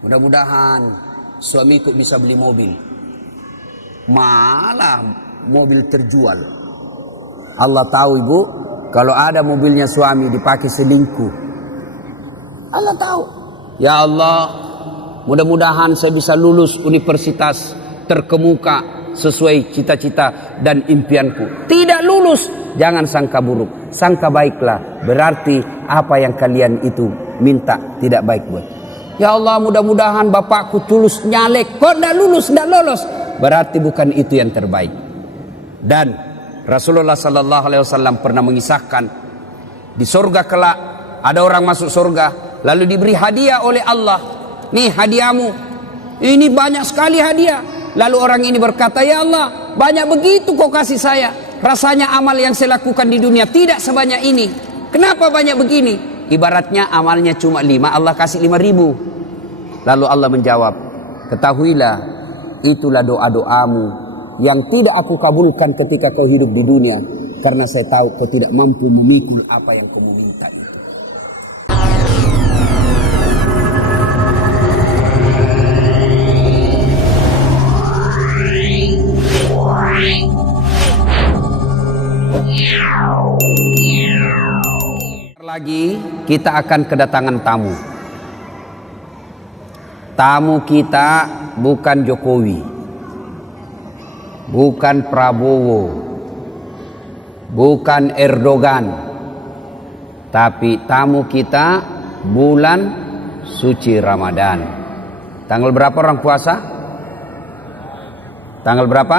Mudah-mudahan suamiku bisa beli mobil. Malah mobil terjual. Allah tahu ibu, kalau ada mobilnya suami dipakai selingkuh. Allah tahu. Ya Allah, mudah-mudahan saya bisa lulus universitas terkemuka sesuai cita-cita dan impianku. Tidak lulus, jangan sangka buruk, sangka baiklah. Berarti apa yang kalian itu minta tidak baik buat. Ya Allah, mudah-mudahan bapakku tulus nyalek, kok tidak lulus, tidak lolos. Berarti bukan itu yang terbaik. Dan Rasulullah Sallallahu Alaihi Wasallam pernah mengisahkan di surga kelak ada orang masuk surga lalu diberi hadiah oleh Allah. Nih hadiahmu, ini banyak sekali hadiah. Lalu orang ini berkata, ya Allah, banyak begitu kau kasih saya. Rasanya amal yang saya lakukan di dunia tidak sebanyak ini. Kenapa banyak begini? Ibaratnya amalnya cuma 5, Allah kasih 5.000. Lalu Allah menjawab, ketahuilah, itulah doa-doamu yang tidak aku kabulkan ketika kau hidup di dunia. Karena saya tahu kau tidak mampu memikul apa yang kau minta itu. Lagi kita akan kedatangan tamu. Tamu kita bukan Jokowi, bukan Prabowo, bukan Erdogan, tapi tamu kita bulan suci Ramadan. Tanggal berapa orang puasa? Tanggal berapa?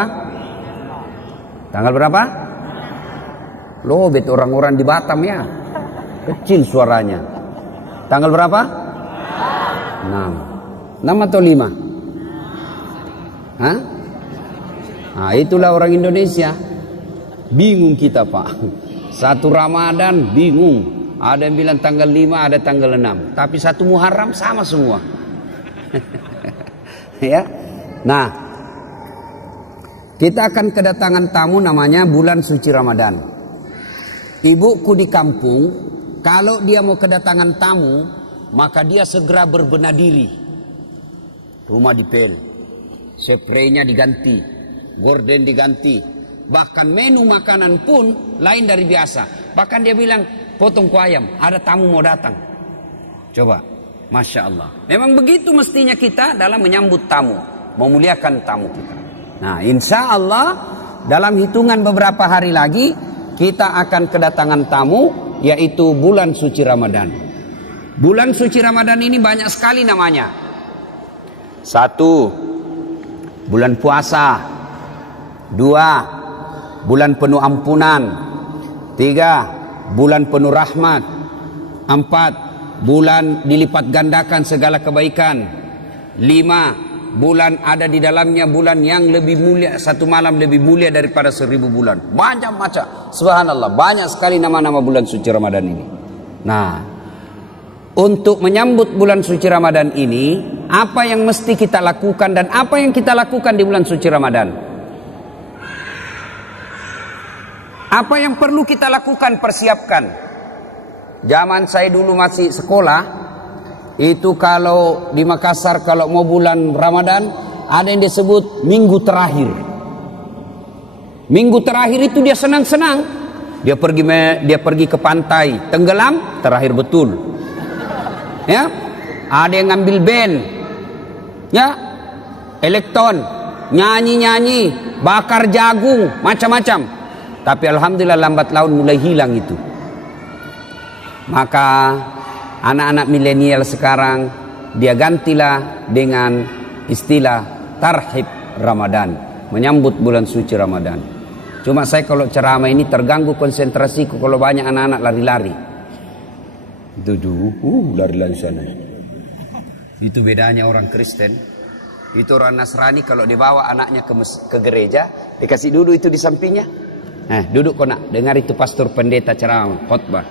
Tanggal berapa? Lobet orang-orang di Batam ya. Kecil suaranya. Tanggal berapa? 6. 6 atau 5? Hah? Nah, itulah orang Indonesia. Bingung kita, Pak. Satu Ramadan bingung. Ada yang bilang tanggal 5, ada tanggal 6. Tapi satu Muharram sama semua. Ya. Nah, kita akan kedatangan tamu namanya bulan suci Ramadan. Ibuku di kampung, kalau dia mau kedatangan tamu, maka dia segera berbenah diri. Rumah dipel, spraynya diganti, gorden diganti. Bahkan menu makanan pun lain dari biasa. Bahkan dia bilang, potong kue ayam, ada tamu mau datang. Coba, Masya Allah. Memang begitu mestinya kita dalam menyambut tamu, memuliakan tamu kita. Nah, insya Allah dalam hitungan beberapa hari lagi kita akan kedatangan tamu, yaitu bulan suci Ramadan. Bulan suci Ramadan ini banyak sekali namanya. 1, bulan puasa. 2, bulan penuh ampunan. 3, bulan penuh rahmat. 4, bulan dilipat gandakan segala kebaikan. 5, bulan ada di dalamnya bulan yang lebih mulia, satu malam lebih mulia daripada 1000 bulan. Banyak macam, subhanallah, banyak sekali nama-nama bulan suci Ramadan ini. Nah, untuk menyambut bulan suci Ramadan ini, apa yang mesti kita lakukan dan apa yang kita lakukan di bulan suci Ramadan? Apa yang perlu kita lakukan, persiapkan? Zaman saya dulu masih sekolah, itu kalau di Makassar kalau mau bulan Ramadan ada yang disebut minggu terakhir. Minggu terakhir itu dia senang-senang. Dia pergi ke pantai, tenggelam, terakhir betul. Ya, ada yang ngambil band, ya, elektron, nyanyi-nyanyi, bakar jagung, macam-macam. Tapi alhamdulillah lambat laun mulai hilang itu. Maka anak-anak milenial sekarang dia gantilah dengan istilah tarhib Ramadan, menyambut bulan suci Ramadan. Cuma saya kalau ceramah ini terganggu konsentrasiku kalau banyak anak-anak lari-lari. Itu dulu lari-lari sana. Itu bedanya orang Kristen. Itu orang Nasrani kalau dibawa anaknya ke gereja, dikasih duduk itu di sampingnya. Nah, duduk kau nak, dengar itu pastor pendeta ceramah, khotbah.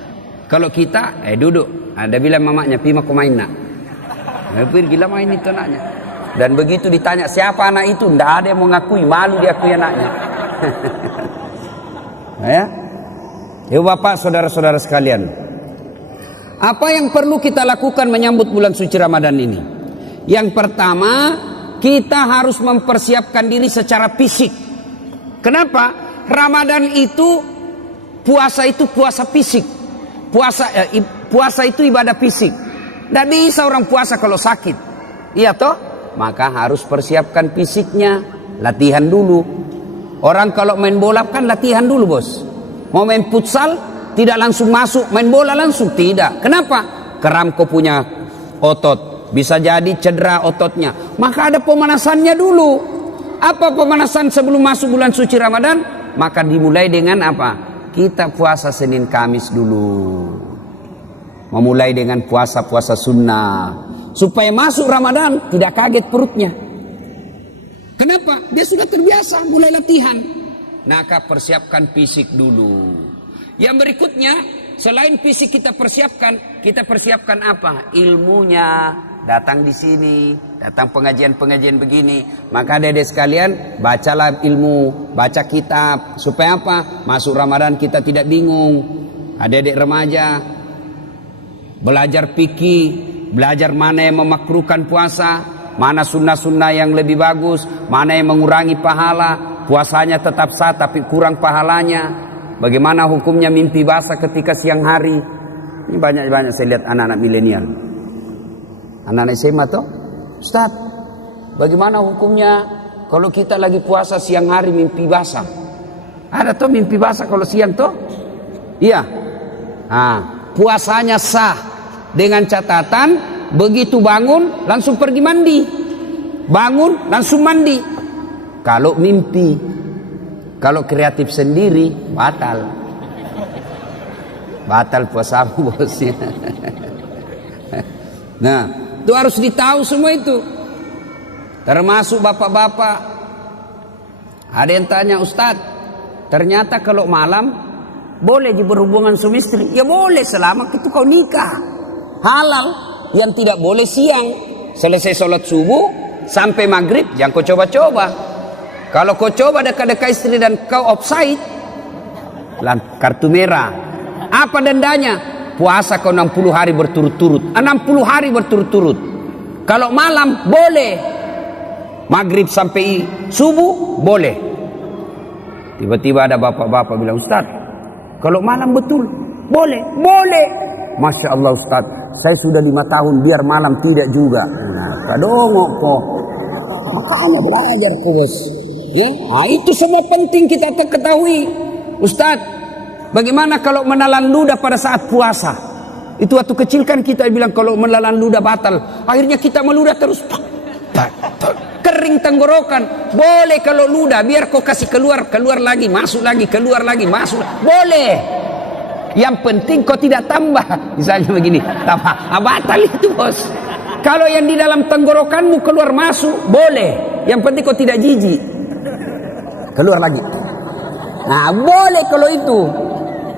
Kalau kita, duduk. Ada bilang mamanya, Pima kau main nak. Pergi gila main itu anaknya. Dan begitu ditanya, siapa anak itu? Tidak ada yang mau ngakui, malu diakui anaknya. Ya, ya Bapak, saudara-saudara sekalian. Apa yang perlu kita lakukan menyambut bulan suci Ramadan ini? Yang pertama, kita harus mempersiapkan diri secara fisik. Kenapa? Ramadan itu, puasa fisik. Puasa itu ibadah fisik. Tidak bisa orang puasa kalau sakit. Iya toh? Maka harus persiapkan fisiknya. Latihan dulu. Orang kalau main bola kan latihan dulu, bos. Mau main futsal, tidak langsung masuk. Main bola langsung, tidak. Kenapa? Keram kau punya otot. Bisa jadi cedera ototnya. Maka ada pemanasannya dulu. Apa pemanasan sebelum masuk bulan suci Ramadan? Maka dimulai dengan apa? Kita puasa Senin Kamis dulu. Memulai dengan puasa-puasa sunnah. Supaya masuk Ramadan tidak kaget perutnya. Kenapa? Dia sudah terbiasa mulai latihan. Maka persiapkan fisik dulu. Yang berikutnya, selain fisik kita persiapkan apa? Ilmunya. Datang di sini, datang pengajian-pengajian begini. Maka adik-adik sekalian, bacalah ilmu, baca kitab. Supaya apa? Masuk Ramadan kita tidak bingung. Adik-adik remaja, belajar fikih, belajar mana yang memakruhkan puasa, mana sunnah-sunnah yang lebih bagus, mana yang mengurangi pahala, puasanya tetap sah tapi kurang pahalanya. Bagaimana hukumnya mimpi basah ketika siang hari? Ini banyak saya lihat anak-anak milenial. Anak-anak SMA toh, Ustaz, bagaimana hukumnya kalau kita lagi puasa siang hari mimpi basah? Ada toh mimpi basah kalau siang toh? Iya. Puasanya sah dengan catatan begitu bangun langsung pergi mandi. Bangun langsung mandi. Kalau mimpi, kalau kreatif sendiri batal. Batal puasamu, bosnya. Nah, itu harus ditahu semua itu. Termasuk bapak-bapak. Ada yang tanya, Ustaz, ternyata kalau malam boleh berhubungan suami istri. Ya boleh selama itu kau nikah. Halal. Yang tidak boleh siang. Selesai sholat subuh sampai maghrib jangan kau coba-coba. Kalau kau coba dekat-dekat istri dan kau offside, kartu merah. Apa dendanya? Puasa kau 60 hari berturut-turut. 60 hari berturut-turut. Kalau malam boleh. Maghrib sampai subuh boleh. Tiba-tiba ada bapak-bapak bilang, Ustaz, kalau malam betul boleh. Boleh. Masya Allah Ustaz, saya sudah 5 tahun biar malam tidak juga. Nah, kadongok kok. Makanya belajar kok, bos. Ya? Nah, itu semua penting kita ketahui. Ustaz, bagaimana kalau menelan ludah pada saat puasa? Itu waktu kecil kan kita bilang kalau menelan ludah batal. Akhirnya kita meludah terus. Kering tenggorokan. Boleh kalau ludah, biar kau kasih keluar lagi, masuk lagi, keluar lagi, masuk. Boleh. Yang penting kau tidak tambah. Misalnya begini, tambah. Batal itu, bos. Kalau yang di dalam tenggorokanmu keluar masuk, boleh. Yang penting kau tidak jijik. Keluar lagi. Nah, boleh kalau itu.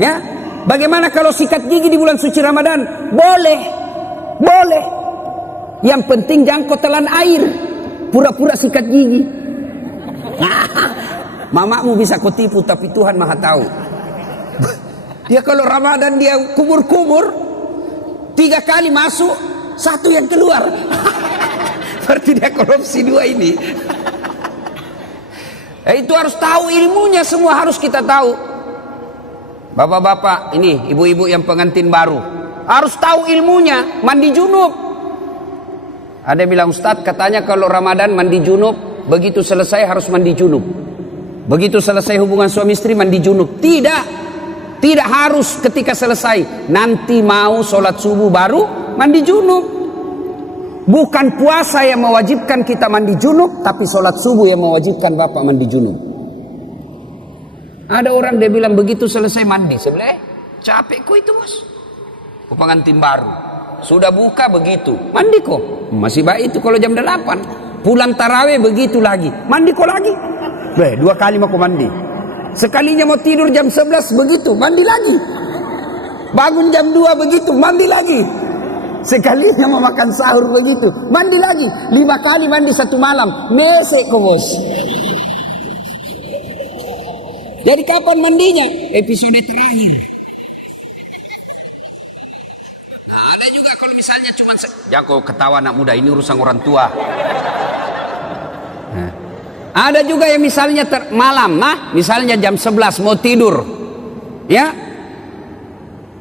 Ya. Bagaimana kalau sikat gigi di bulan suci Ramadan? Boleh. Boleh. Yang penting jangan kau telan air. Pura-pura sikat gigi. Nah, mamamu bisa kau tipu tapi Tuhan Maha tahu. Dia kalau Ramadan dia kumur-kumur 3 kali masuk, 1 yang keluar. Berarti dia korupsi 2 ini. Itu harus tahu ilmunya, semua harus kita tahu. Bapak-bapak, ini ibu-ibu yang pengantin baru, harus tahu ilmunya, mandi junub. Ada yang bilang, Ustaz, katanya kalau Ramadan mandi junub, begitu selesai harus mandi junub. Begitu selesai hubungan suami istri mandi junub. Tidak. Tidak harus ketika selesai. Nanti mau sholat subuh baru mandi junub. Bukan puasa yang mewajibkan kita mandi junub, tapi sholat subuh yang mewajibkan bapak mandi junub. Ada orang dia bilang begitu selesai mandi. Sebelah capekku itu, bos. Pengantin baru. Sudah buka begitu. Mandi kok. Masih baik itu kalau jam 8. Pulang tarawih begitu lagi. Mandi kok lagi. 2 kali mau mandi. Sekalinya mau tidur jam 11 begitu. Mandi lagi. Bangun jam 2 begitu. Mandi lagi. Sekalinya mau makan sahur begitu. Mandi lagi. 5 kali mandi satu malam. Mesek kok, bos. Jadi kapan mandinya? Episode terakhir. Nah, ada juga kalau misalnya cuma ya kok ketawa anak muda, ini urusan orang tua. Nah. Ada juga yang misalnya malam, misalnya jam 11 mau tidur. Ya.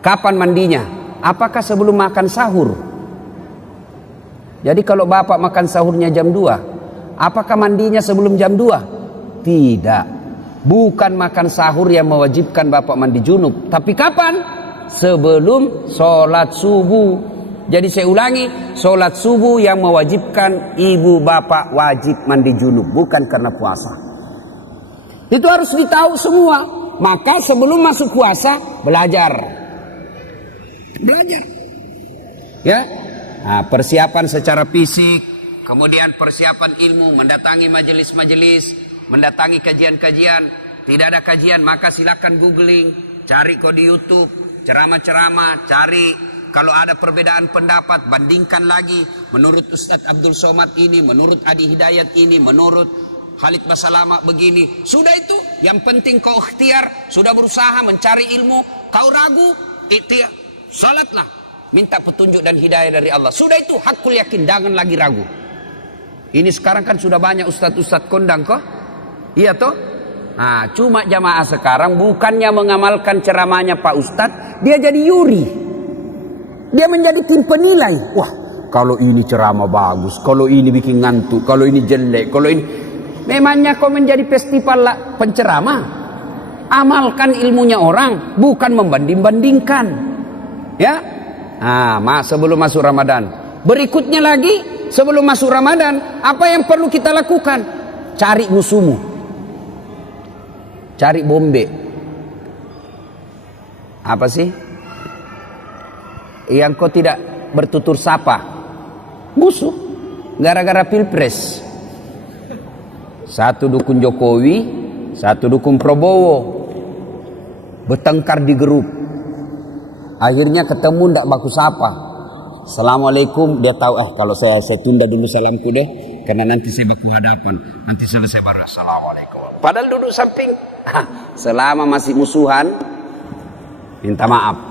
Kapan mandinya? Apakah sebelum makan sahur? Jadi kalau bapak makan sahurnya jam 2, apakah mandinya sebelum jam 2? Tidak. Bukan makan sahur yang mewajibkan bapak mandi junub. Tapi kapan? Sebelum sholat subuh. Jadi saya ulangi, sholat subuh yang mewajibkan ibu bapak wajib mandi junub, bukan karena puasa. Itu harus ditahu semua. Maka sebelum masuk puasa, belajar. Ya, nah, persiapan secara fisik, kemudian persiapan ilmu, mendatangi majelis-majelis, mendatangi kajian-kajian. Tidak ada kajian, maka silakan googling, cari kok di YouTube, ceramah-ceramah, cari. Kalau ada perbedaan pendapat, bandingkan lagi. Menurut Ustadz Abdul Somad ini, menurut Adi Hidayat ini, menurut Khalid Basalama begini. Sudah itu, yang penting kau ikhtiar, sudah berusaha mencari ilmu, kau ragu, ikhtiar, salatlah, minta petunjuk dan hidayah dari Allah. Sudah itu, hakul yakin, jangan lagi ragu. Ini sekarang kan sudah banyak ustadz-ustadz kondang kok. Iya toh? Nah, cuma jamaah sekarang bukannya mengamalkan ceramahnya Pak Ustadz, dia jadi yuri. Dia menjadi tim penilai. Wah, kalau ini ceramah bagus, kalau ini bikin ngantuk, kalau ini jelek, kalau ini. Memangnya kau menjadi festival penceramah? Amalkan ilmunya orang, bukan membanding-bandingkan. Ya? Nah, sebelum masuk Ramadan. Berikutnya lagi, sebelum masuk Ramadan, apa yang perlu kita lakukan? Cari musuhmu. Cari bombe. Apa sih? Yang kau tidak bertutur sapa, musuh, gara-gara pilpres. Satu dukung Jokowi, satu dukung Prabowo, bertengkar di grup. Akhirnya ketemu ndak baku sapa. Assalamualaikum, dia tahu kalau saya tunda dulu salamku deh, karena nanti saya baku hadapan, nanti selesai baru assalamualaikum. Padahal duduk samping, selama masih musuhan, minta maaf.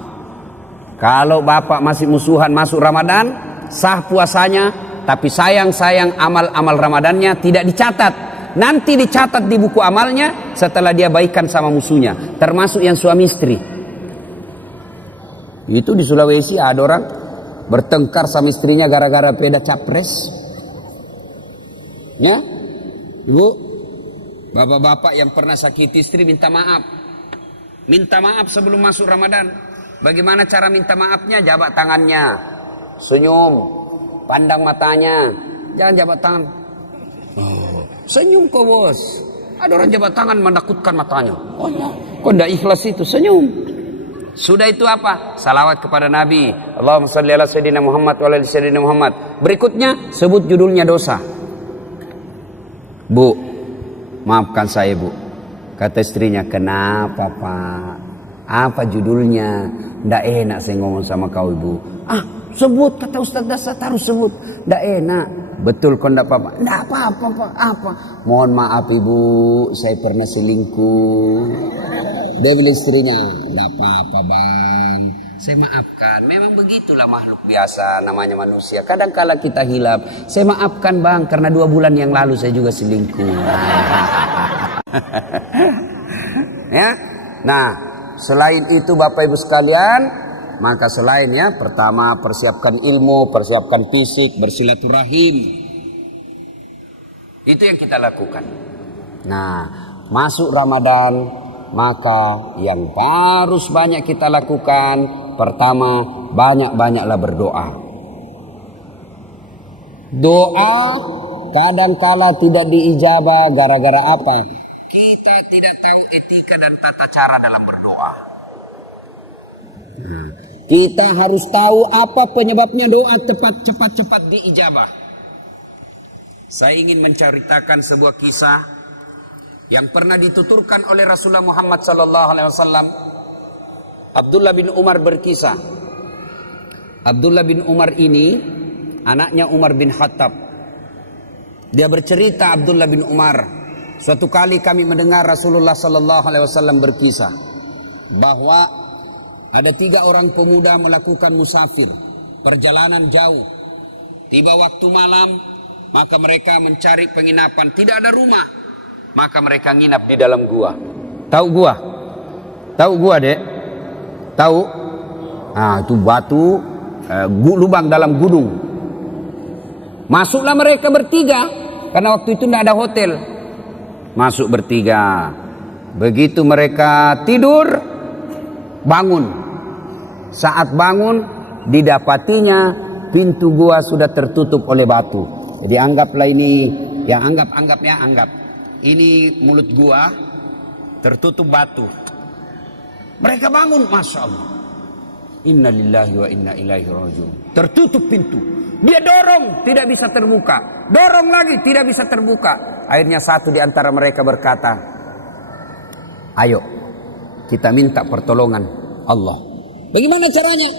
Kalau bapak masih musuhan masuk Ramadan, sah puasanya, tapi sayang amal-amal Ramadannya tidak dicatat. Nanti dicatat di buku amalnya setelah dia baikan sama musuhnya, termasuk yang suami istri. Itu di Sulawesi ada orang bertengkar sama istrinya gara-gara beda capres. Ya, ibu, bapak-bapak yang pernah sakiti istri minta maaf. Minta maaf sebelum masuk Ramadan. Bagaimana cara minta maafnya? Jabat tangannya, senyum, pandang matanya, jangan jabat tangan. Oh, senyum kok bos. Ada orang jabat tangan menakutkan matanya. Oh ya, kok tidak ikhlas itu, senyum. Sudah itu apa? Salawat kepada Nabi. Allahumma shalli ala sayyidina Muhammad wa ala sayyidina Muhammad. Berikutnya sebut judulnya dosa. Bu, maafkan saya bu. Kata istrinya, kenapa pak? Apa judulnya? Nggak enak saya ngomong sama kau ibu. Sebut, kata Ustaz Dasar, harus sebut. Nggak enak. Betul kau nggak apa-apa? Nggak apa-apa pak. Apa? Mohon maaf ibu, saya pernah selingkuh. Dia bilang istrinya, nggak apa-apa bang, saya maafkan. Memang begitulah makhluk biasa, namanya manusia. Kadang kala kita hilap, saya maafkan bang, karena 2 bulan yang lalu saya juga selingkuh. Ya, nah. Selain itu Bapak Ibu sekalian, maka selain ya, pertama persiapkan ilmu, persiapkan fisik, bersilaturahim. Itu yang kita lakukan. Nah, masuk Ramadan, maka yang harus banyak kita lakukan, pertama, banyak-banyaklah berdoa. Doa kadang-kala tidak diijabah gara-gara apa? Kita tidak tahu etika dan tata cara dalam berdoa. Kita harus tahu apa penyebabnya doa cepat diijabah. Saya ingin menceritakan sebuah kisah yang pernah dituturkan oleh Rasulullah Muhammad SAW. Abdullah bin Umar berkisah. Abdullah bin Umar ini anaknya Umar bin Khattab. Dia bercerita, Abdullah bin Umar, suatu kali kami mendengar Rasulullah SAW berkisah bahwa ada 3 orang pemuda melakukan musafir. perjalanan jauh. Tiba waktu malam, maka mereka mencari penginapan. Tidak ada rumah, maka mereka nginap di dalam gua. Tahu gua? Tahu gua, Dek? Tahu? Nah, itu batu lubang dalam gunung. Masuklah mereka bertiga, karena waktu itu tidak ada hotel. Masuk bertiga. Begitu mereka tidur, bangun. Saat bangun, didapatinya pintu gua sudah tertutup oleh batu. Jadi anggaplah ini, ya anggap. Ini mulut gua tertutup batu. Mereka bangun, Masya Allah. Inna lillahi wa inna ilaihi rajiun. Tertutup pintu. Dia dorong, tidak bisa terbuka. Dorong lagi, tidak bisa terbuka. Akhirnya satu di antara mereka berkata, ayo kita minta pertolongan Allah. Bagaimana caranya?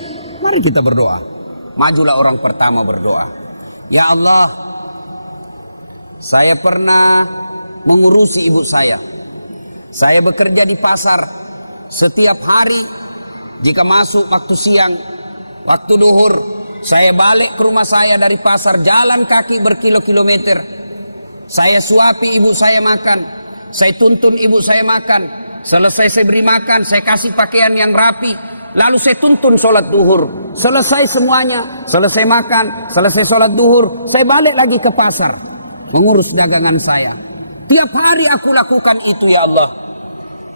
Mari kita berdoa. Majulah orang pertama berdoa. Ya Allah, saya pernah mengurusi ibu saya. Saya bekerja di pasar. Setiap hari, jika masuk waktu siang, waktu duhur, saya balik ke rumah saya dari pasar, jalan kaki berkilo-kilometer. Saya suapi ibu saya makan. Saya tuntun ibu saya makan. Selesai saya beri makan, saya kasih pakaian yang rapi. Lalu saya tuntun sholat duhur. Selesai semuanya, selesai makan, selesai sholat duhur, saya balik lagi ke pasar, mengurus dagangan saya. Tiap hari aku lakukan itu, ya Allah.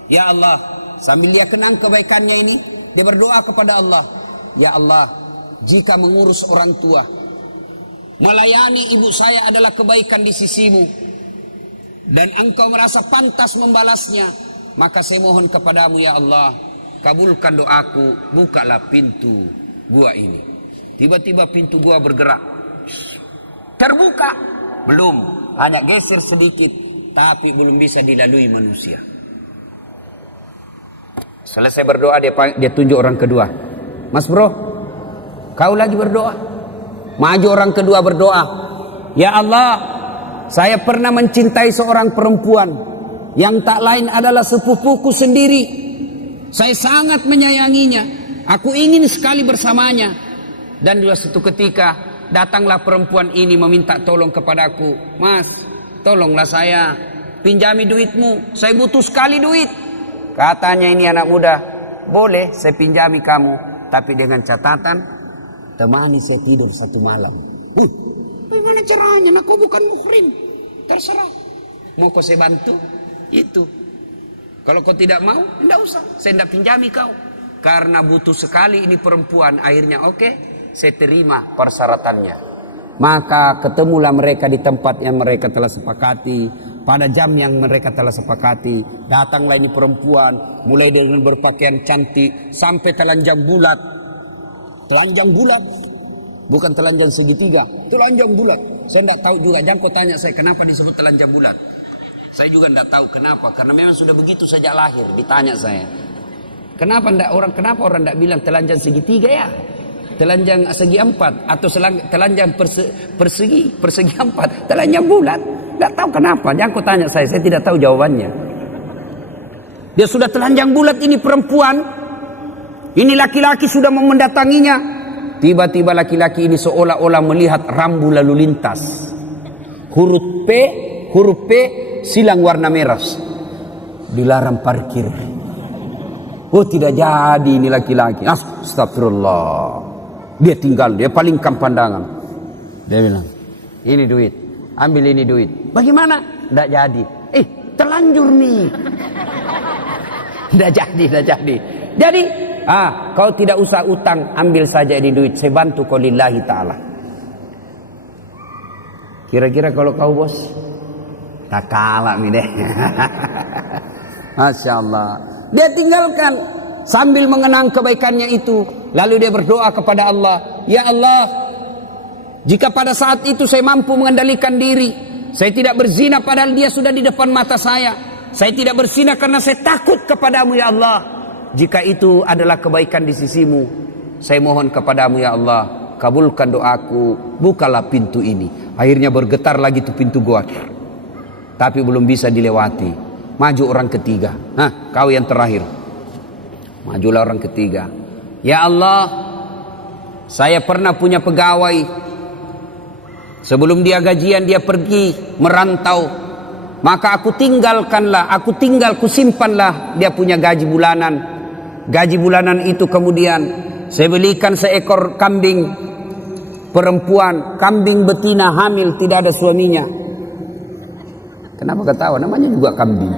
Ya Allah, sambil dia kenang kebaikannya ini, dia berdoa kepada Allah. Ya Allah, jika mengurus orang tua, melayani ibu saya adalah kebaikan di sisimu, dan engkau merasa pantas membalasnya, maka saya mohon kepadamu, ya Allah, kabulkan doaku, bukalah pintu gua ini. Tiba-tiba pintu gua bergerak. Terbuka. Belum, hanya geser sedikit, tapi belum bisa dilalui manusia. Selesai berdoa, dia tunjuk orang kedua. Mas bro, kau lagi berdoa. Maju orang kedua berdoa. Ya Allah, saya pernah mencintai seorang perempuan yang tak lain adalah sepupuku sendiri. Saya sangat menyayanginya. Aku ingin sekali bersamanya. Dan di suatu ketika datanglah perempuan ini meminta tolong kepadaku. Mas, tolonglah saya, pinjami duitmu. Saya butuh sekali duit. Katanya ini anak muda, boleh saya pinjami kamu, tapi dengan catatan, temani saya tidur satu malam. Bagaimana caranya? Nah, kau bukan muhrim. Terserah. Mau kau saya bantu? Itu. Kalau kau tidak mau, tidak usah. Saya tidak pinjami kau. Karena butuh sekali ini perempuan. Akhirnya oke, saya terima persyaratannya. Maka ketemulah mereka di tempat yang mereka telah sepakati. Pada jam yang mereka telah sepakati. Datanglah ini perempuan. Mulai dengan berpakaian cantik. Sampai telanjang bulat. Telanjang bulat. Bukan telanjang segitiga. Telanjang bulat. Saya tidak tahu juga. Jangan kau tanya saya kenapa disebut telanjang bulat. Saya juga tidak tahu kenapa. Karena memang sudah begitu sejak lahir. Ditanya saya. Kenapa orang tidak bilang telanjang segitiga ya? Telanjang segi empat. Atau telanjang persegi empat. Telanjang bulat. Tidak tahu kenapa. Jangan kau tanya saya tidak tahu jawabannya. Dia sudah telanjang bulat ini perempuan. Ini laki-laki sudah mau mendatanginya. Tiba-tiba laki-laki ini seolah-olah melihat rambu lalu lintas. Huruf P silang warna merah. Dilarang parkir. Oh, tidak jadi ini laki-laki. Astagfirullah. Dia tinggal, dia palingkan pandangan. Dia bilang, ini duit. Ambil ini duit. Bagaimana? Tidak jadi. Terlanjur nih. Tidak jadi. Jadi, kau tidak usah utang. Ambil saja ini duit. Saya bantu kau lillahi ta'ala. Kira-kira kalau kau bos? Tak kalah nih deh. Masya Allah. Dia tinggalkan. Sambil mengenang kebaikannya itu. Lalu dia berdoa kepada Allah. Ya Allah. Jika pada saat itu saya mampu mengendalikan diri, saya tidak berzina padahal dia sudah di depan mata saya. Saya tidak berzina karena saya takut kepadamu ya Allah. Jika itu adalah kebaikan di sisimu, saya mohon kepadamu ya Allah, kabulkan doaku, bukalah pintu ini. Akhirnya bergetar lagi tuh pintu gua. Tapi belum bisa dilewati. Maju orang ketiga. Kau yang terakhir. Majulah orang ketiga. Ya Allah, Saya pernah punya pegawai, sebelum dia gajian dia pergi merantau, maka aku simpanlah dia punya gaji bulanan. Gaji bulanan itu kemudian saya belikan seekor kambing perempuan, kambing betina hamil tidak ada suaminya. Kenapa ketawa? Namanya juga kambing.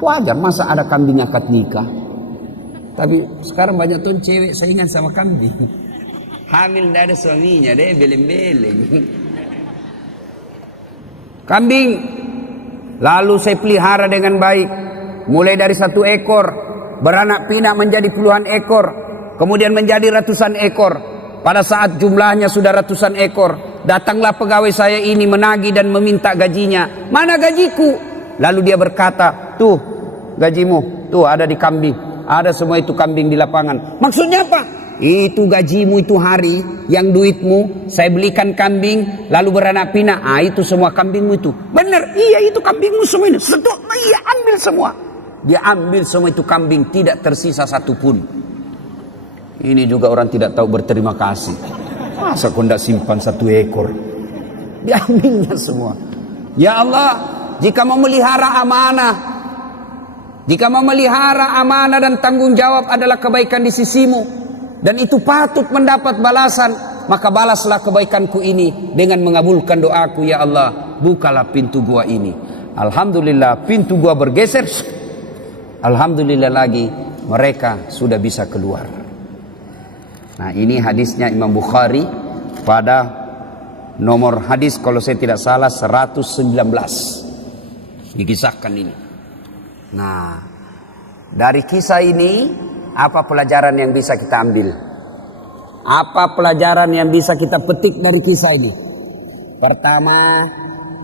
Wajar, masa ada kambing akad nikah. Tapi sekarang banyak tuh cewek saingan sama kambing. Hamil tidak ada suaminya, deh beleng-beleng. Kambing lalu saya pelihara dengan baik, mulai dari 1 ekor beranak pinak menjadi puluhan ekor, kemudian menjadi ratusan ekor. Pada saat jumlahnya sudah ratusan ekor, datanglah pegawai saya ini menagih dan meminta gajinya. Mana gajiku? Lalu dia berkata, tuh gajimu, tuh ada di kambing, ada semua itu kambing di lapangan. Maksudnya apa? Itu gajimu itu hari yang duitmu saya belikan kambing lalu beranak pinak. Itu semua kambingmu itu. Benar, iya itu kambingmu semua ini. Sedok, iya ambil semua. Dia ambil semua itu kambing, tidak tersisa satupun. Ini juga orang tidak tahu berterima kasih. Masa kau tidak simpan 1 ekor? Diambilnya semua. Ya Allah, jika mau melihara amanah, jika mau melihara amanah dan tanggung jawab adalah kebaikan di sisimu, dan itu patut mendapat balasan, maka balaslah kebaikanku ini dengan mengabulkan doaku. Ya Allah, bukalah pintu gua ini. Alhamdulillah pintu gua bergeser. Alhamdulillah lagi mereka sudah bisa keluar. Nah, ini hadisnya Imam Bukhari pada nomor hadis kalau saya tidak salah 119. Dikisahkan ini. Nah, dari kisah ini apa pelajaran yang bisa kita ambil? Apa pelajaran yang bisa kita petik dari kisah ini? Pertama,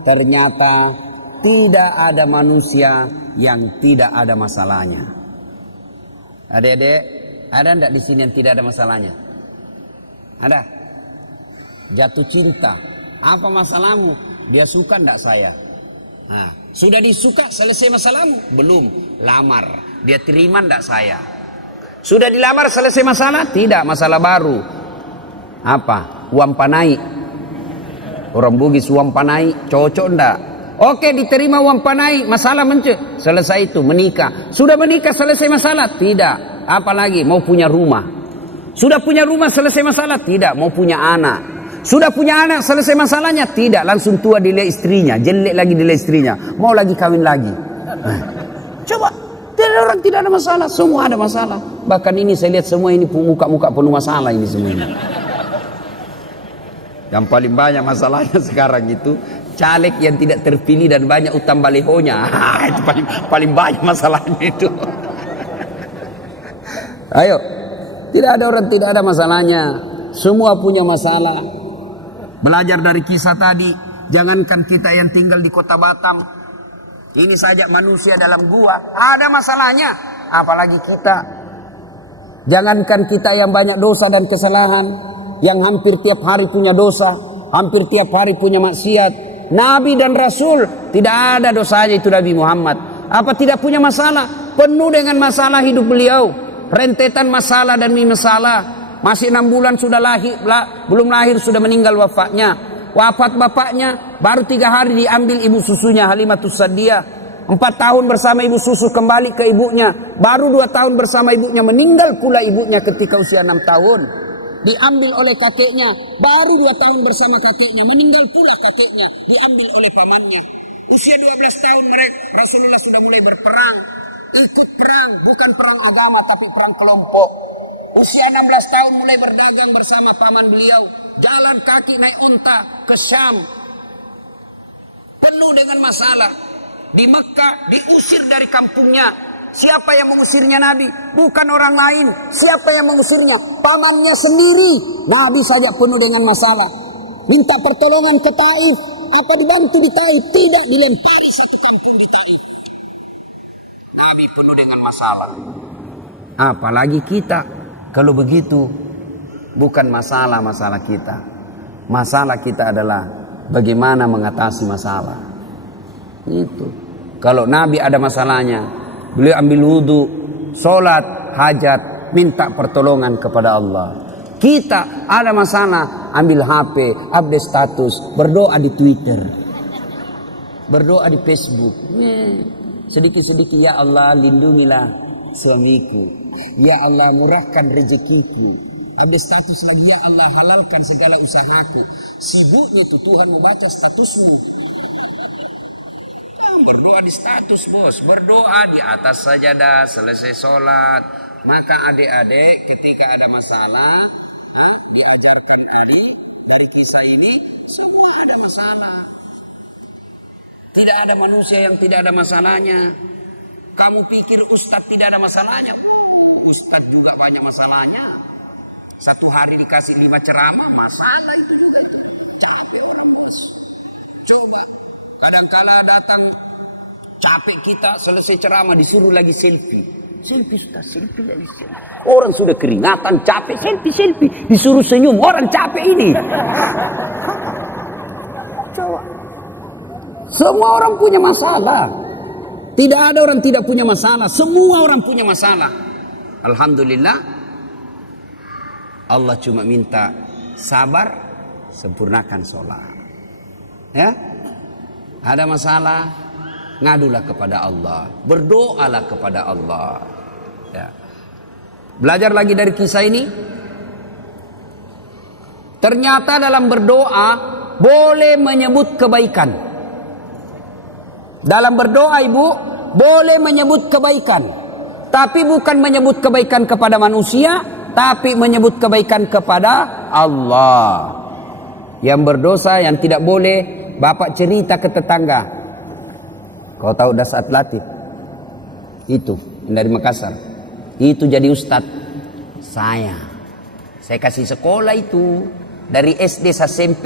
ternyata tidak ada manusia yang tidak ada masalahnya. Adik-adik, ada enggak di sini yang tidak ada masalahnya? Ada? Jatuh cinta. Apa masalahmu? Dia suka enggak saya? Nah, sudah disuka, selesai masalahmu? Belum. Lamar. Dia terima enggak saya? Sudah dilamar, selesai masalah? Tidak, masalah baru. Apa? Uang panai. Orang Bugis uang panai, cocok enggak? Oke, diterima uang panai, masalah selesai itu, menikah. Sudah menikah, selesai masalah? Tidak. Apalagi mau punya rumah. Sudah punya rumah, selesai masalah? Tidak. Mau punya anak. Sudah punya anak, selesai masalahnya? Tidak. Langsung tua dilihat istrinya, jelek lagi dilihat istrinya, mau lagi kawin lagi. Coba, tidak ada masalah, semua ada masalah. Bahkan ini saya lihat semua ini muka-muka penuh masalah ini semua ini. Yang paling banyak masalahnya sekarang itu caleg yang tidak terpilih dan banyak utang balihonya. Itu paling banyak masalahnya itu. Ayo, tidak ada orang tidak ada masalahnya. Semua punya masalah. Belajar dari kisah tadi. Jangankan kita yang tinggal di kota Batam, ini saja manusia dalam gua ada masalahnya. Apalagi kita. Jangankan kita yang banyak dosa dan kesalahan, yang hampir tiap hari punya dosa, hampir tiap hari punya maksiat. Nabi dan Rasul tidak ada dosanya itu Nabi Muhammad. Apa tidak punya masalah? Penuh dengan masalah hidup beliau. Rentetan masalah dan masalah. Masih 6 bulan sudah lahir, belum lahir sudah meninggal wafatnya. Wafat bapaknya baru 3 hari diambil ibu susunya Halimatus Sa'diyah. 4 tahun bersama ibu susu kembali ke ibunya. Baru 2 tahun bersama ibunya meninggal pula ibunya ketika usia 6 tahun. Diambil oleh kakeknya, baru 2 tahun bersama kakeknya, meninggal pula kakeknya, diambil oleh pamannya. Usia 12 tahun mereka, Rasulullah sudah mulai berperang, ikut perang, bukan perang agama tapi perang kelompok. Usia 16 tahun mulai berdagang bersama paman beliau, jalan kaki naik unta ke Syam. Penuh dengan masalah. Di Mekah diusir dari kampungnya. Siapa yang mengusirnya Nabi? Bukan orang lain. Siapa yang mengusirnya? Pamannya sendiri. Nabi saja penuh dengan masalah. Minta pertolongan ke Taif. Apa dibantu di Taif? Tidak, dilempari satu kampung di Taif. Nabi penuh dengan masalah. Apalagi kita. Kalau begitu, bukan masalah kita. Masalah kita adalah bagaimana mengatasi masalah. Itu. Kalau Nabi ada masalahnya, beliau ambil wudhu, sholat, hajat, minta pertolongan kepada Allah. Kita ada masalah, ambil HP, update status, berdoa di Twitter, berdoa di Facebook. Sedikit-sedikit, ya Allah lindungilah suamiku, ya Allah murahkan rezekiku. Update status lagi, ya Allah halalkan segala usahaku. Sibuknya tuh Tuhan membaca statusmu. Berdoa di status, bos. Berdoa di atas sajadah selesai sholat. Maka adik-adik ketika ada masalah, diajarkan dari kisah ini, semua ada masalah. Tidak ada manusia yang tidak ada masalahnya. Kamu pikir Ustadz tidak ada masalahnya? Ustadz juga banyak masalahnya. Satu hari dikasih 5 ceramah, masalah itu juga. Capek orang, bos. Coba, kadang-kala datang capek kita, selesai ceramah disuruh lagi selfie. Selfie sudah, selfie lagi. Orang sudah keringatan, capek, selfie. Disuruh senyum, orang capek ini. Coba. Semua orang punya masalah. Tidak ada orang tidak punya masalah. Semua orang punya masalah. Alhamdulillah. Allah cuma minta sabar, sempurnakan sholat. Ya, ada masalah, ngadulah kepada Allah, berdoalah kepada Allah. Ya. Belajar lagi dari kisah ini. Ternyata dalam berdoa boleh menyebut kebaikan. Dalam berdoa ibu boleh menyebut kebaikan, tapi bukan menyebut kebaikan kepada manusia, tapi menyebut kebaikan kepada Allah. Yang berdosa yang tidak boleh, bapak cerita ke tetangga. Kau tahu Dasat Latif? Itu dari Makassar. Itu jadi ustadz. Saya kasih sekolah itu dari SD sampai SMP.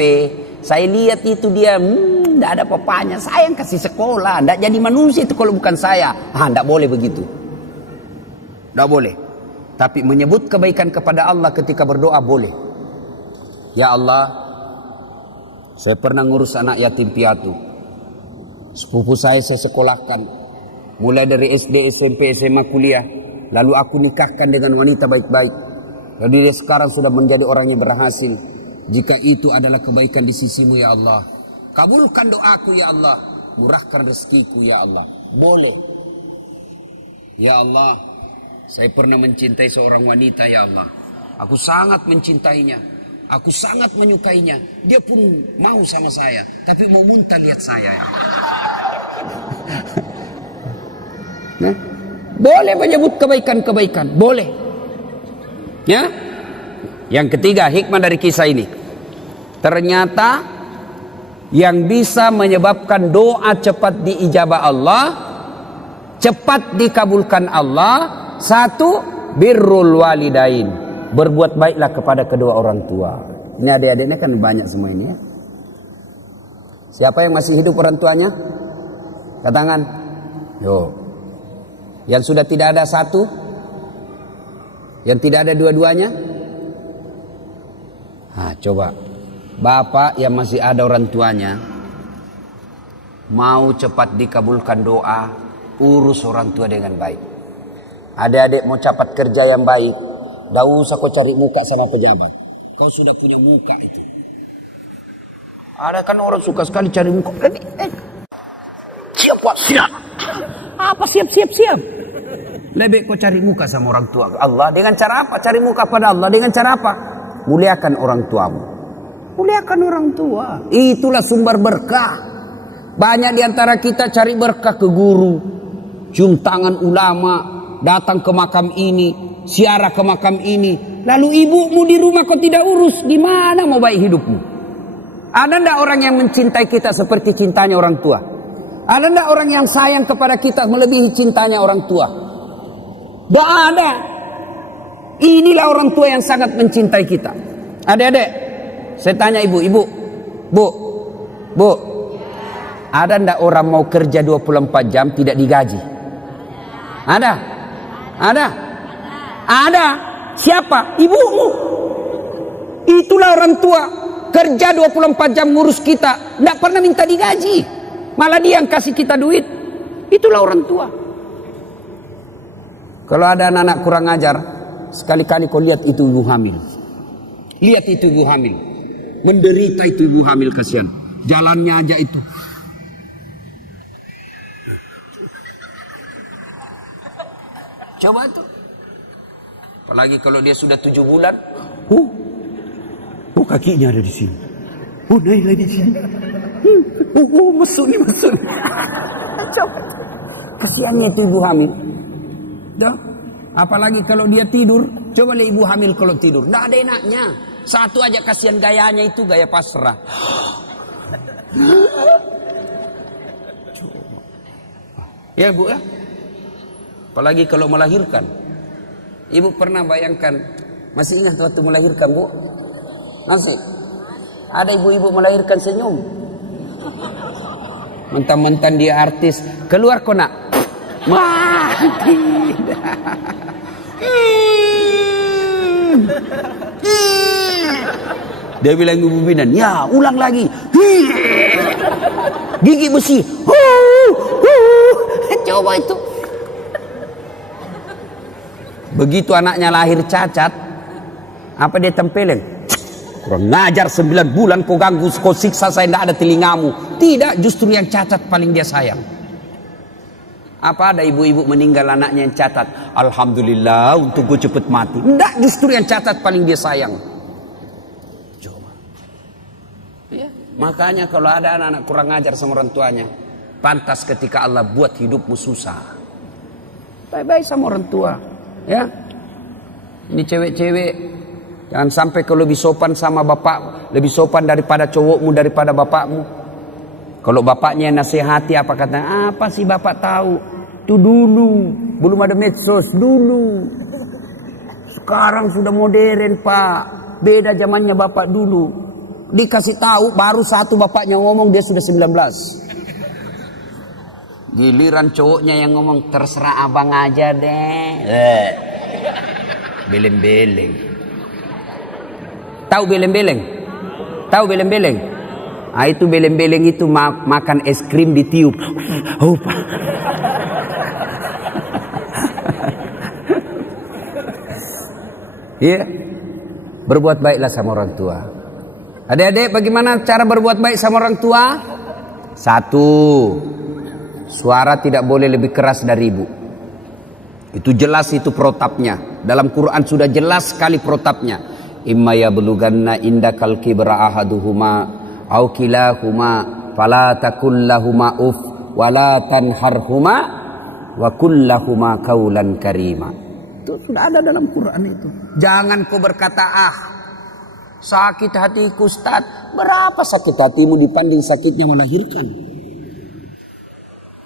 Saya lihat itu dia tidak ada papanya. Saya yang kasih sekolah. Tidak jadi manusia itu kalau bukan saya. Tidak boleh begitu. Tidak boleh. Tapi menyebut kebaikan kepada Allah ketika berdoa boleh. Ya Allah, saya pernah ngurus anak yatim piatu. Sepupu saya sekolahkan. Mulai dari SD, SMP, SMA, kuliah. Lalu aku nikahkan dengan wanita baik-baik. Jadi dia sekarang sudah menjadi orang yang berhasil. Jika itu adalah kebaikan di sisimu ya Allah, kabulkan doaku ya Allah. Murahkan rezekiku ya Allah. Boleh. Ya Allah, saya pernah mencintai seorang wanita ya Allah. Aku sangat mencintainya. Aku sangat menyukainya. Dia pun mau sama saya. Tapi mau muntah lihat saya. Nah, boleh menyebut kebaikan-kebaikan. Boleh. Ya. Yang ketiga, hikmah dari kisah ini. Ternyata yang bisa menyebabkan doa cepat diijabah Allah, cepat dikabulkan Allah, satu, birrul walidain, berbuat baiklah kepada kedua orang tua. Ini adik-adiknya kan banyak semua ini ya. Siapa yang masih hidup orang tuanya? Angkat tangan. Yo. Yang sudah tidak ada satu? Yang tidak ada dua-duanya? Coba. Bapak yang masih ada orang tuanya, mau cepat dikabulkan doa, urus orang tua dengan baik. Adik-adik mau cepat kerja yang baik, tidak usah kau cari muka sama pejabat. Kau sudah punya muka itu. Ada kan orang suka sekali cari muka. Siap Pak, siap. Apa siap? Lebih kau cari muka sama orang tua Allah. Dengan cara apa? Cari muka pada Allah. Dengan cara apa? Muliakan orang tuamu. Muliakan orang tua. Itulah sumber berkah. Banyak di antara kita cari berkah ke guru, cium tangan ulama, datang ke makam ini, ziarah ke makam ini. Lalu ibumu di rumah kau tidak urus, gimana mau baik hidupmu? Ada ndak orang yang mencintai kita seperti cintanya orang tua? Ada ndak orang yang sayang kepada kita melebihi cintanya orang tua? Tidak ada. Inilah orang tua yang sangat mencintai kita. Adik-adik, saya tanya ibu, bu, ada ndak orang mau kerja 24 jam tidak digaji? Ada. Siapa? Ibumu. Itulah orang tua. Kerja 24 jam ngurus kita, ndak pernah minta digaji. Malah dia yang kasih kita duit. Itulah orang tua. Kalau ada anak-anak kurang ajar, sekali-kali kau lihat itu ibu hamil. Lihat itu ibu hamil. Menderita itu ibu hamil, kasihan. Jalannya aja itu. Coba itu. Apalagi kalau dia sudah 7 bulan. Kakinya ada di sini. Naik lagi di sini. Masuk nih, masuk. Coba. Kasihannya itu ibu hamil. Dah. Apalagi kalau dia tidur. Coba lihat ibu hamil kalau tidur. Tidak ada enaknya. Satu aja kasihan gayanya itu, gaya pasrah. Ya bu ya. Apalagi kalau melahirkan. Ibu pernah bayangkan. Masih ingat waktu melahirkan bu? Masih. Ada ibu-ibu melahirkan senyum. Mentang-mentang dia artis. Keluar kok nak. Tidak. Dia bilang ibu bidan, ya ulang lagi. Gigi besi. Coba itu. Begitu anaknya lahir cacat, apa dia tempelin? Kurang ngajar 9 bulan kau ganggu, kau siksa saya, tidak ada telingamu. Tidak, justru yang cacat paling dia sayang. Apa ada ibu-ibu meninggal anaknya yang cacat? Alhamdulillah untuk gue cepet mati. Tidak, justru yang cacat paling dia sayang. Coba. Ya. Makanya kalau ada anak-anak kurang ngajar sama orang tuanya, pantas ketika Allah buat hidupmu susah. Baik-baik sama orang tua. Ya. Ini cewek-cewek, jangan sampai kau lebih sopan sama bapak, lebih sopan daripada cowokmu, daripada bapakmu. Kalau bapaknya nasihati, apa kata? Apa sih bapak tahu? Itu dulu, belum ada medsos dulu. Sekarang sudah modern pak, beda zamannya bapak dulu. Dikasih tahu, baru satu bapaknya ngomong dia sudah 19. Giliran cowoknya yang ngomong, terserah abang aja deh. Beleng-beleng. Tahu beleng-beleng? Tahu beleng-beleng? Ah, itu beleng-beleng itu makan es krim ditiup. Iya. Berbuat baiklah sama orang tua. Adik-adik, bagaimana cara berbuat baik sama orang tua? 1. Suara tidak boleh lebih keras dari ibu. Itu jelas, itu protapnya. Dalam Quran sudah jelas sekali protapnya. Imma yablughanna indakal kibra ahaduhuma au kilahuma fala takul lahuma uf wala tanharhuma wa kullahuma qaulan karima. Itu sudah ada dalam Quran itu. Jangan kau berkata, sakit hatiku Ustaz. Berapa sakit hatimu dibanding sakitnya melahirkan?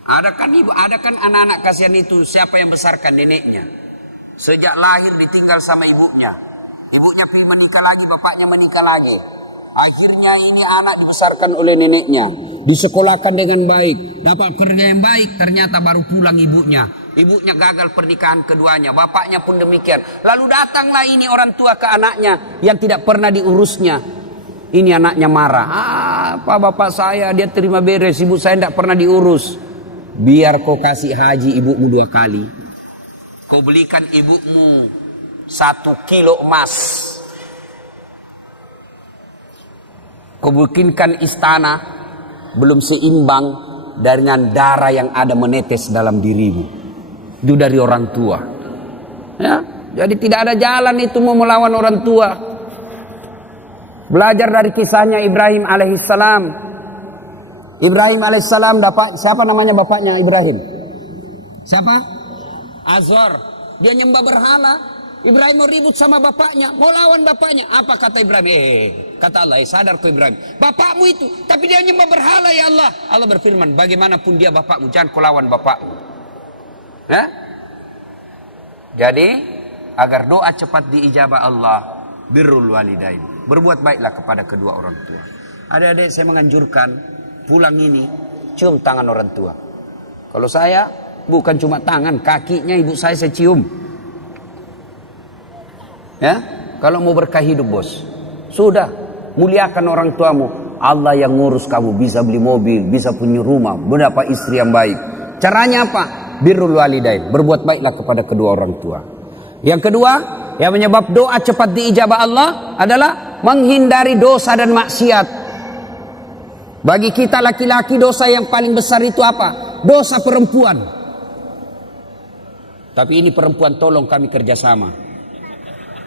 Ada kan ibu, ada kan anak-anak kasihan itu, siapa yang besarkan neneknya? Sejak lahir ditinggal sama ibunya. Ibunya pergi menikah lagi, bapaknya menikah lagi. Akhirnya ini anak dibesarkan oleh neneknya, disekolahkan dengan baik, dapat kerja yang baik, ternyata baru pulang ibunya. Ibunya gagal pernikahan keduanya, bapaknya pun demikian. Lalu datanglah ini orang tua ke anaknya yang tidak pernah diurusnya. Ini anaknya marah. Apa bapak saya, dia terima beres, ibu saya tidak pernah diurus. Biar kau kasih haji ibumu 2 kali. Kau belikan ibumu 1 kilo emas. Kau bikinkan istana belum seimbang dengan darah yang ada menetes dalam dirimu. Itu dari orang tua. Ya, jadi tidak ada jalan itu mau melawan orang tua. Belajar dari kisahnya Ibrahim alaihissalam. Ibrahim alaihissalam dapat, siapa namanya bapaknya Ibrahim? Siapa? Azhar. Dia nyembah berhala. Ibrahim mau ribut sama bapaknya, mau lawan bapaknya. Apa kata Ibrahim? Kata Allah, sadar kau Ibrahim, bapakmu itu, tapi dia nyembah berhala ya Allah. Allah berfirman, bagaimanapun dia bapakmu, jangan kau lawan bapakmu. Ya? Jadi agar doa cepat diijabah Allah, birrul walidain, berbuat baiklah kepada kedua orang tua. Adik-adik, saya menganjurkan pulang ini cium tangan orang tua. Kalau saya bukan cuma tangan, kakinya ibu saya cium. Ya, kalau mau berkah hidup bos, sudah muliakan orang tuamu. Allah yang ngurus kamu, bisa beli mobil, bisa punya rumah, mendapat istri yang baik. Caranya apa? Birrul walidain, berbuat baiklah kepada kedua orang tua. Yang kedua, yang menyebab doa cepat diijabah Allah adalah menghindari dosa dan maksiat. Bagi kita laki-laki dosa yang paling besar itu apa? Dosa perempuan. Tapi ini perempuan tolong kami kerjasama.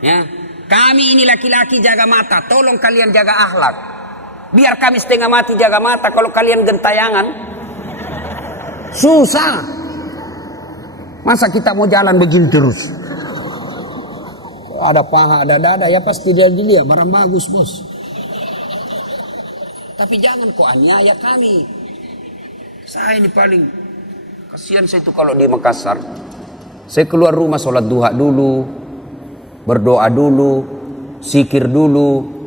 Ya, kami ini laki-laki jaga mata, tolong kalian jaga akhlak. Biar kami setengah mati jaga mata, kalau kalian gentayangan susah. Masa kita mau jalan begini terus? Ada paha, ada dada, ya pasti dia dilihat barang bagus bos. Tapi jangan kok aniaya kami. Saya ini paling kasihan saya itu kalau di Makassar. Saya keluar rumah sholat duha dulu, berdoa dulu, zikir dulu.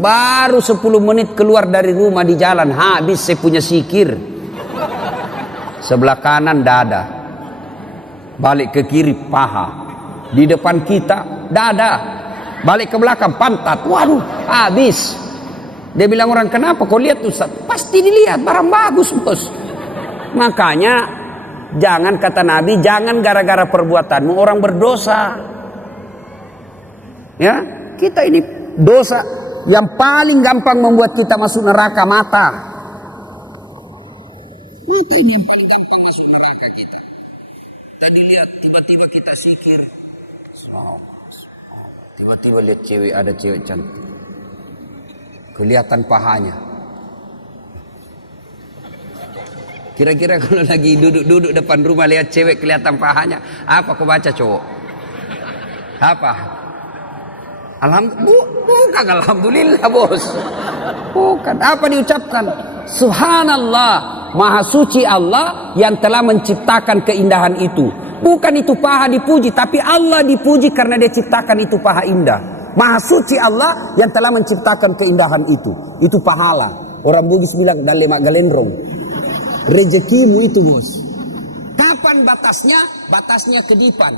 Baru 10 menit keluar dari rumah di jalan, habis saya punya zikir. Sebelah kanan dada, balik ke kiri paha, di depan kita dada, balik ke belakang pantat. Waduh, habis. Dia bilang orang, kenapa kau lihat Ustaz? Pasti dilihat, barang bagus bos. Makanya jangan, kata Nabi, jangan gara-gara perbuatanmu orang berdosa. Ya, kita ini dosa yang paling gampang membuat kita masuk neraka, mata. Mata ini yang paling gampang masuk neraka kita. Tadi lihat tiba-tiba kita zikir, tiba-tiba lihat cewek, ada cewek cantik, kelihatan pahanya. Kira-kira kalau lagi duduk depan rumah lihat cewek kelihatan pahanya, apa kau baca cowok? Apa? Bukan alhamdulillah bos. Bukan. Apa diucapkan? Subhanallah, maha suci Allah yang telah menciptakan keindahan itu. Bukan itu paha dipuji, tapi Allah dipuji karena dia ciptakan itu paha indah. Maha suci Allah yang telah menciptakan keindahan itu. Itu pahala. Orang Bugis bilang dalemak galendrong. Rezekimu itu bos. Kapan batasnya? Batasnya kedipan.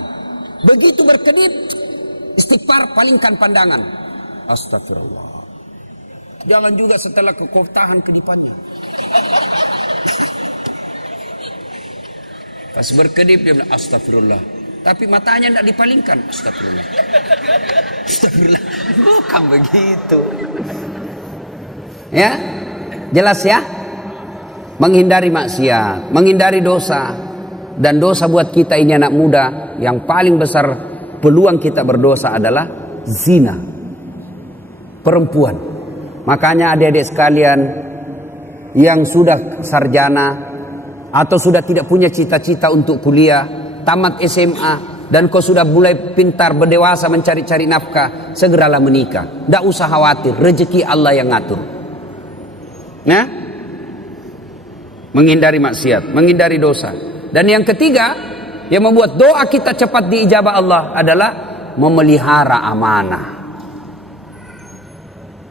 Begitu berkedip, istighfar, palingkan pandangan. Astagfirullah. Jangan juga setelah kau tahan kedipannya. Pas berkedip dia bilang astagfirullah. Tapi matanya tidak dipalingkan. Astagfirullah. Astagfirullah. Bukan begitu. Ya, jelas ya. Menghindari maksiat, menghindari dosa. Dan dosa buat kita ini anak muda, yang paling besar peluang kita berdosa adalah zina. Perempuan. Makanya adik-adik sekalian yang sudah sarjana atau sudah tidak punya cita-cita untuk kuliah, tamat SMA, dan kau sudah mulai pintar berdewasa mencari-cari nafkah, segeralah menikah. Tidak usah khawatir, rezeki Allah yang ngatur. Nah, menghindari maksiat, menghindari dosa. Dan yang ketiga, yang membuat doa kita cepat diijabah Allah adalah memelihara amanah.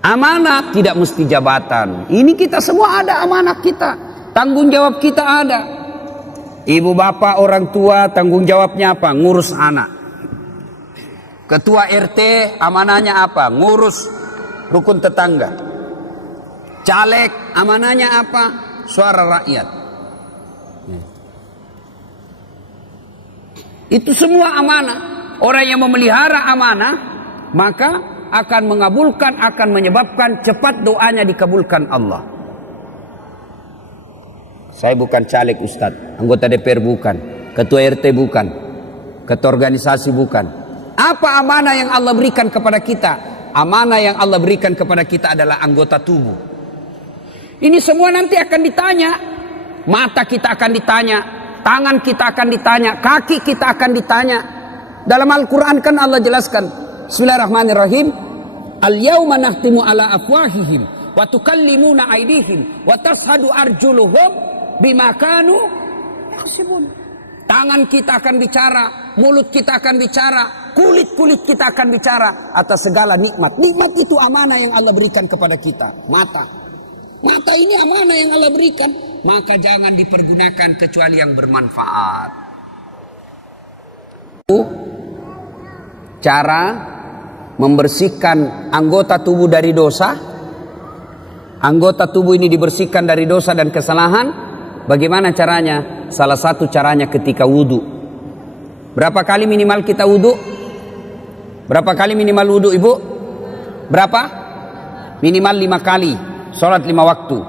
Amanah tidak mesti jabatan. Ini kita semua ada amanah kita. Tanggung jawab kita ada. Ibu bapak orang tua tanggung jawabnya apa? Ngurus anak. Ketua RT amanahnya apa? Ngurus rukun tetangga. Caleg amanahnya apa? Suara rakyat. Itu semua amanah. Orang yang memelihara amanah maka akan mengabulkan, akan menyebabkan cepat doanya dikabulkan Allah. Saya bukan caleg Ustadz, anggota DPR bukan, ketua RT bukan, ketua organisasi bukan. Apa amanah yang Allah berikan kepada kita? Amanah yang Allah berikan kepada kita adalah anggota tubuh. Ini semua nanti akan ditanya. Mata kita akan ditanya, tangan kita akan ditanya, kaki kita akan ditanya. Dalam Al-Quran kan Allah jelaskan, Bismillahirrahmanirrahim, Al-yawma nahtimu ala afwahihim wa tukallimuna aydihim wa tashhadu arjuluhum bima kanu yaksibun. Tangan kita akan bicara, mulut kita akan bicara, kulit-kulit kita akan bicara atas segala nikmat. Nikmat itu amanah yang Allah berikan kepada kita. Mata ini amanah yang Allah berikan, maka jangan dipergunakan kecuali yang bermanfaat. Cara membersihkan anggota tubuh dari dosa. Anggota tubuh ini dibersihkan dari dosa dan kesalahan. Bagaimana caranya? Salah satu caranya ketika wudu. Berapa kali minimal kita wudu? Berapa kali minimal wudu ibu? Berapa? minimal 5 kali, sholat 5 waktu.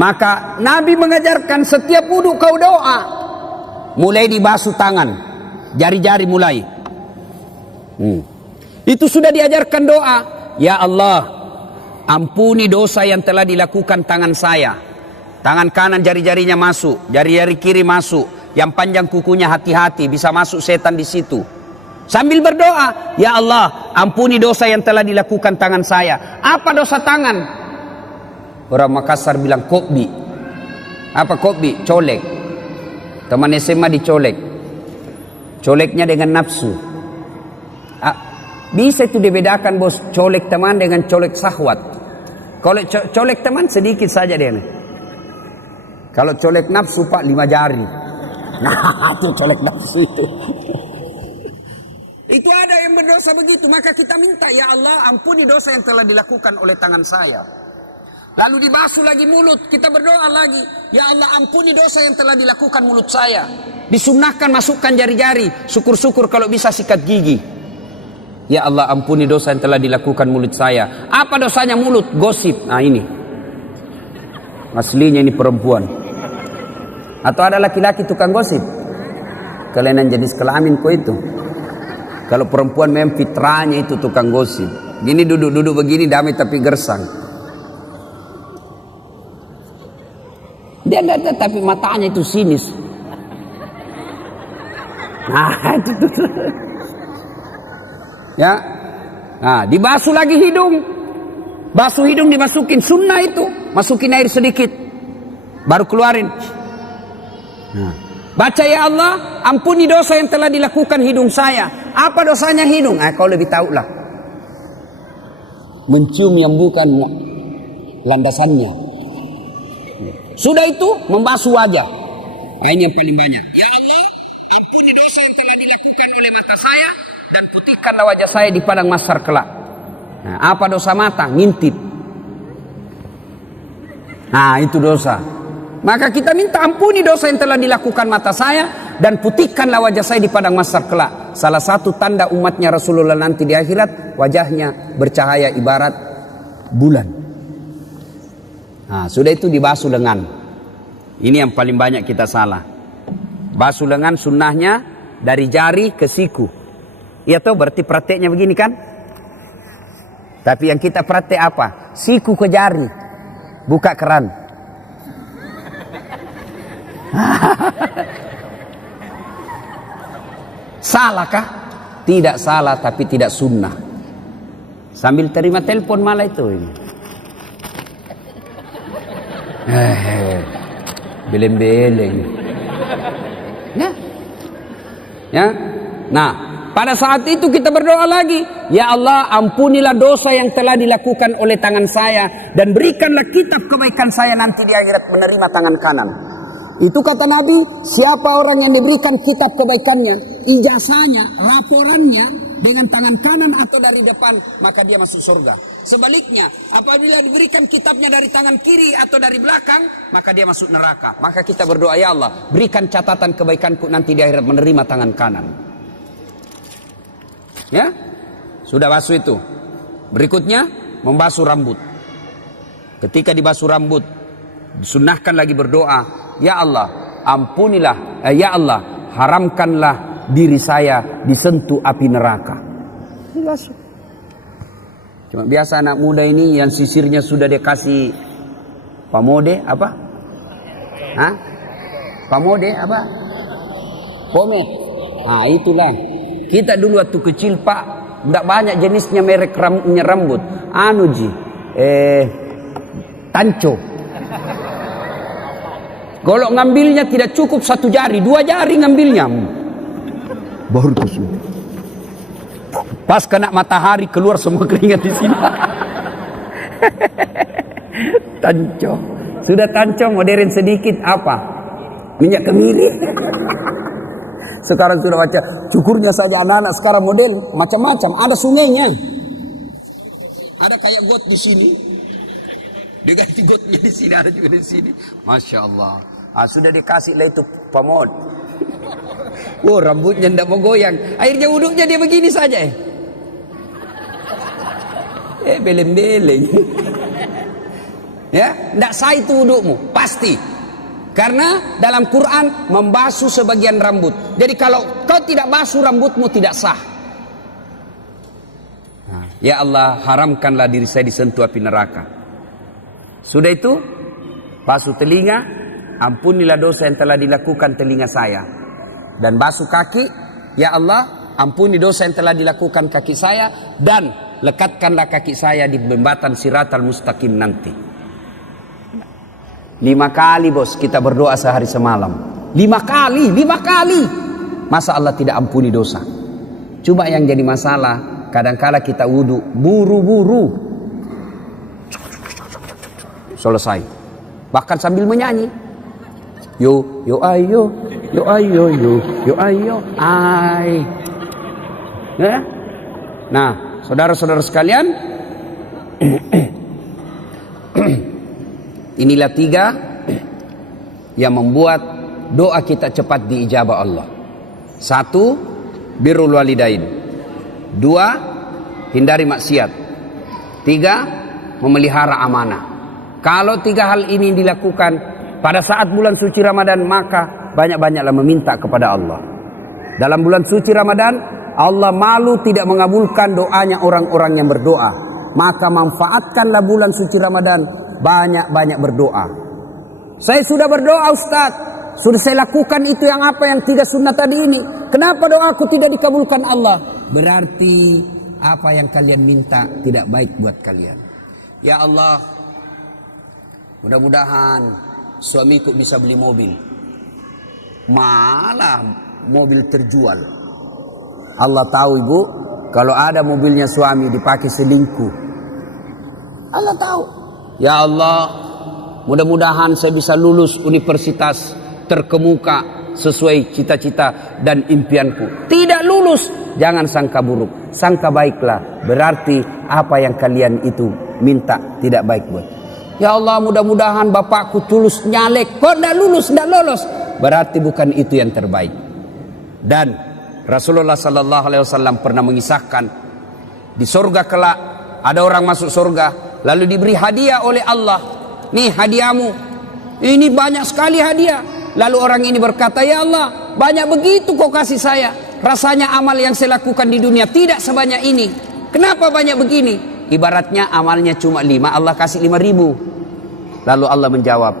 Maka Nabi mengajarkan setiap wudhu kau doa, mulai dibasuh tangan, jari-jari mulai. Itu sudah diajarkan doa. Ya Allah, ampuni dosa yang telah dilakukan tangan saya. Tangan kanan jari-jarinya masuk, jari-jari kiri masuk. Yang panjang kukunya hati-hati, bisa masuk setan di situ. Sambil berdoa, ya Allah, ampuni dosa yang telah dilakukan tangan saya. Apa dosa tangan? Orang Makassar bilang kokbi. Apa kokbi? Colek. Teman SMA dicolek. Coleknya dengan nafsu. Bisa itu dibedakan bos, colek teman dengan colek syahwat. Kalau colek teman sedikit saja dia. Kalau colek nafsu pak 5 jari. Nah itu colek nafsu itu. Itu ada yang berdosa begitu. Maka kita minta, ya Allah ampuni dosa yang telah dilakukan oleh tangan saya. Lalu dibasuh lagi mulut, kita berdoa lagi, ya Allah ampuni dosa yang telah dilakukan mulut saya. Disunnahkan masukkan jari-jari, syukur-syukur kalau bisa sikat gigi. Ya Allah ampuni dosa yang telah dilakukan mulut saya. Apa dosanya mulut? Gosip. Nah ini aslinya ini perempuan. Atau ada laki-laki tukang gosip? Kelainan jenis kelamin kok itu. Kalau perempuan memang fitrahnya itu tukang gosip. Gini duduk-duduk begini damai tapi gersang. Dia ada tapi matanya itu sinis. Nah, itu. Ya. Nah, dibasuh lagi hidung. Basuh hidung dimasukin, sunnah itu. Masukin air sedikit. Baru keluarin. Nah. Baca ya Allah, ampuni dosa yang telah dilakukan hidung saya. Apa dosanya hidung? Kau lebih tahu lah. Mencium yang bukan landasannya. Sudah itu membasuh wajah. Ini yang paling banyak. Ya Allah, ampuni dosa yang telah dilakukan oleh mata saya dan putihkanlah wajah saya di padang mahsyar kelak. Nah, apa dosa mata? Ngintip. Nah, itu dosa. Maka kita minta ampuni dosa yang telah dilakukan mata saya dan putihkanlah wajah saya di padang mahsyar kelak. Salah satu tanda umatnya Rasulullah nanti di akhirat, wajahnya bercahaya ibarat bulan. Nah, sudah itu dibasuh lengan. Ini yang paling banyak kita salah. Basuh lengan sunnahnya dari jari ke siku. Iya toh berarti prakteknya begini kan? Tapi yang kita praktek apa? Siku ke jari. Buka keran. Salahkah? Tidak salah tapi tidak sunnah. Sambil terima telepon malah itu ini. Beleng-beleng. Ya. Ya. Nah, pada saat itu kita berdoa lagi, ya Allah ampunilah dosa yang telah dilakukan oleh tangan saya dan berikanlah kitab kebaikan saya nanti di akhirat menerima tangan kanan. Itu kata Nabi, siapa orang yang diberikan kitab kebaikannya, ijazahnya, laporannya dengan tangan kanan atau dari depan, maka dia masuk surga. Sebaliknya, apabila diberikan kitabnya dari tangan kiri atau dari belakang, maka dia masuk neraka. Maka kita berdoa, ya Allah, berikan catatan kebaikanku nanti di akhirat menerima tangan kanan. Ya, sudah basuh itu. Berikutnya, membasuh rambut. Ketika dibasuh rambut, disunnahkan lagi berdoa, ya Allah, ampunilah, ya Allah, haramkanlah diri saya disentuh api neraka. Basuh. Cuma biasa anak muda ini yang sisirnya sudah dikasih pamode apa? Hah? Pamode apa? Pomade. Ah itulah. Kita dulu waktu kecil pak, tidak banyak jenisnya merek rambut. Anu ji, tanco. Kalau ngambilnya tidak cukup 1 jari, 2 jari ngambilnya. Baru kusut. Pas kena matahari keluar semua keringat di sini. Tanco. Sudah tanco modern sedikit apa? Minyak kemiri. Sekarang sudah baca cukurnya saja anak-anak sekarang model macam-macam. Ada sungainya. Ada kayak got di sini. Diganti gotnya di sini, ada juga di sini. Masya Allah. Sudah dikasih lah itu pamod. Oh rambutnya tidak mau goyang. Akhirnya wuduknya dia begini saja. Beleng-beleng. Ya, tidak sah itu wudukmu, pasti. Karena dalam Quran membasuh sebagian rambut. Jadi kalau kau tidak basuh rambutmu tidak sah. Ya Allah, haramkanlah diri saya disentuh api neraka. Sudah itu, basuh telinga, ampunilah dosa yang telah dilakukan telinga saya. Dan basuh kaki, ya Allah, ampuni dosa yang telah dilakukan kaki saya. Dan lekatkanlah kaki saya di jembatan Siratal Mustaqim nanti. 5 kali bos kita berdoa sehari semalam. 5 kali. Masa Allah tidak ampuni dosa? Cuma yang jadi masalah, kadangkala kita wudhu buru-buru, selesai, bahkan sambil menyanyi, yo ayo, ay. Nah, saudara-saudara sekalian, inilah 3 yang membuat doa kita cepat diijabah Allah. 1, birrul walidain. 2, hindari maksiat. 3, memelihara amanah. Kalau 3 hal ini dilakukan pada saat bulan suci Ramadan, maka banyak-banyaklah meminta kepada Allah. Dalam bulan suci Ramadan, Allah malu tidak mengabulkan doanya orang-orang yang berdoa. Maka manfaatkanlah bulan suci Ramadan, banyak-banyak berdoa. Saya sudah berdoa Ustaz, sudah saya lakukan itu yang 3 sunnah tadi ini. Kenapa doaku tidak dikabulkan Allah? Berarti apa yang kalian minta tidak baik buat kalian. Ya Allah, mudah-mudahan suamiku bisa beli mobil. Malah mobil terjual. Allah tahu ibu, kalau ada mobilnya suami dipakai selingkuh. Allah tahu. Ya Allah, mudah-mudahan saya bisa lulus universitas terkemuka sesuai cita-cita dan impianku. Tidak lulus, jangan sangka buruk, sangka baiklah. Berarti apa yang kalian itu minta tidak baik buat. Ya Allah, mudah-mudahan bapakku tulus nyalek, kok tidak lulus, tidak lolos. Berarti bukan itu yang terbaik. Dan Rasulullah Sallallahu Alaihi Wasallam pernah mengisahkan di surga kelak ada orang masuk surga lalu diberi hadiah oleh Allah. Nih hadiahmu, ini banyak sekali hadiah. Lalu orang ini berkata, ya Allah, banyak begitu kau kasih saya. Rasanya amal yang saya lakukan di dunia tidak sebanyak ini. Kenapa banyak begini? Ibaratnya amalnya cuma 5, Allah kasih 5.000. Lalu Allah menjawab,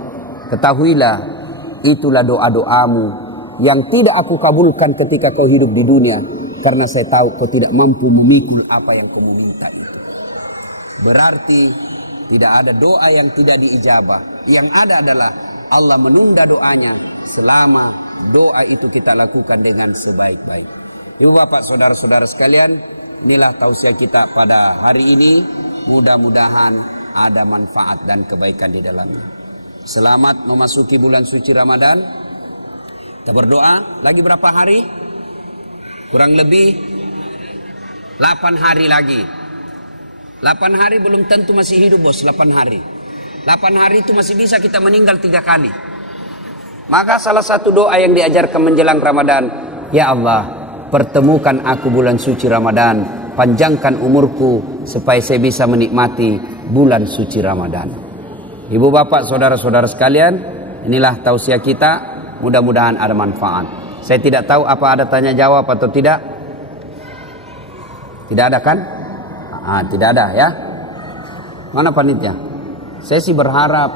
ketahuilah, itulah doa-doamu yang tidak aku kabulkan ketika kau hidup di dunia. Karena saya tahu kau tidak mampu memikul apa yang kau minta itu. Berarti tidak ada doa yang tidak diijabah. Yang ada adalah Allah menunda doanya selama doa itu kita lakukan dengan sebaik-baik. Ibu bapak saudara-saudara sekalian, inilah tausiah kita pada hari ini. Mudah-mudahan ada manfaat dan kebaikan di dalamnya. Selamat memasuki bulan suci Ramadan. Kita berdoa, lagi berapa hari? Kurang lebih 8 hari lagi. 8 hari belum tentu masih hidup bos, 8 hari. 8 hari itu masih bisa kita meninggal 3 kali. Maka salah satu doa yang diajarkan menjelang Ramadan, ya Allah, pertemukan aku bulan suci Ramadan, panjangkan umurku supaya saya bisa menikmati bulan suci Ramadan. Ibu bapak saudara-saudara sekalian, inilah tausiah kita, mudah-mudahan ada manfaat. Saya tidak tahu apa ada tanya jawab atau tidak. Tidak ada kan? Tidak ada ya. Mana panitia? Saya sih berharap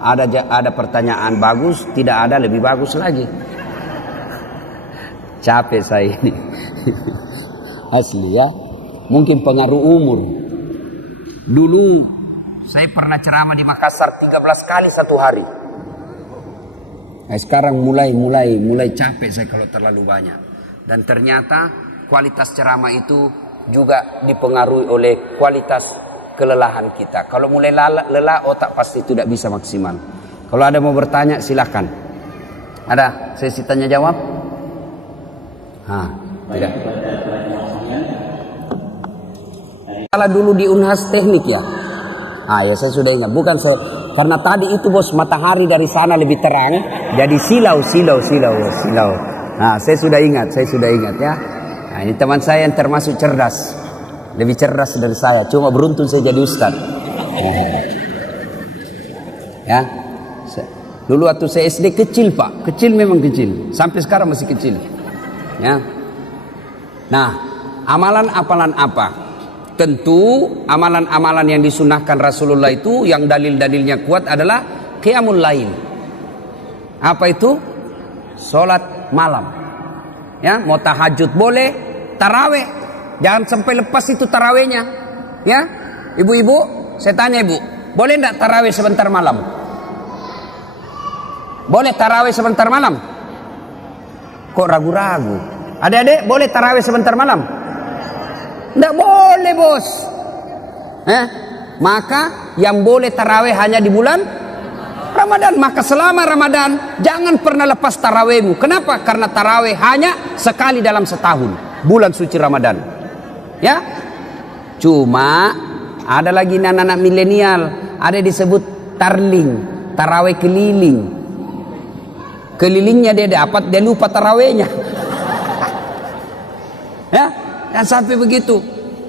ada pertanyaan bagus, tidak ada lebih bagus lagi. Capek saya ini. Asli ya. Mungkin pengaruh umur. Dulu saya pernah ceramah di Makassar 13 kali satu hari. Nah, sekarang mulai capek saya kalau terlalu banyak. Dan ternyata kualitas ceramah itu juga dipengaruhi oleh kualitas kelelahan kita. Kalau mulai lelah, otak pasti tidak bisa maksimal. Kalau ada mau bertanya silahkan. Ada sesi tanya jawab? Tidak. Kalau dulu di Unhas Teknik ya. Ya saya sudah ingat. Bukan karena tadi itu bos matahari dari sana lebih terang, jadi silau. Nah, saya sudah ingat ya. Nah, ini teman saya yang termasuk cerdas. Lebih cerdas dari saya, cuma beruntung saya jadi ustaz. Ya. Dulu waktu saya SD kecil, Pak. Kecil, memang kecil. Sampai sekarang masih kecil. Ya. Nah, amalan-amalan apa? Tentu amalan-amalan yang disunahkan Rasulullah itu yang dalil-dalilnya kuat adalah qiyamul lail. Apa itu? Salat malam. Ya, mau tahajud boleh, tarawih. Jangan sampai lepas itu tarawihnya. Ya. Ibu-ibu, saya tanya ibu, boleh enggak tarawih sebentar malam? Boleh tarawih sebentar malam? Kok ragu-ragu? Adik-adik, boleh tarawih sebentar malam? Enggak boleh, bos. Maka yang boleh tarawih hanya di bulan Ramadan. Maka selama Ramadan jangan pernah lepas tarawihmu. Kenapa? Karena tarawih hanya sekali dalam setahun, bulan suci Ramadan. Ya. Cuma ada lagi anak-anak milenial, ada disebut tarling, tarawih keliling. Kelilingnya dia dapat, dia lupa tarawihnya. Ya, dan sampai begitu.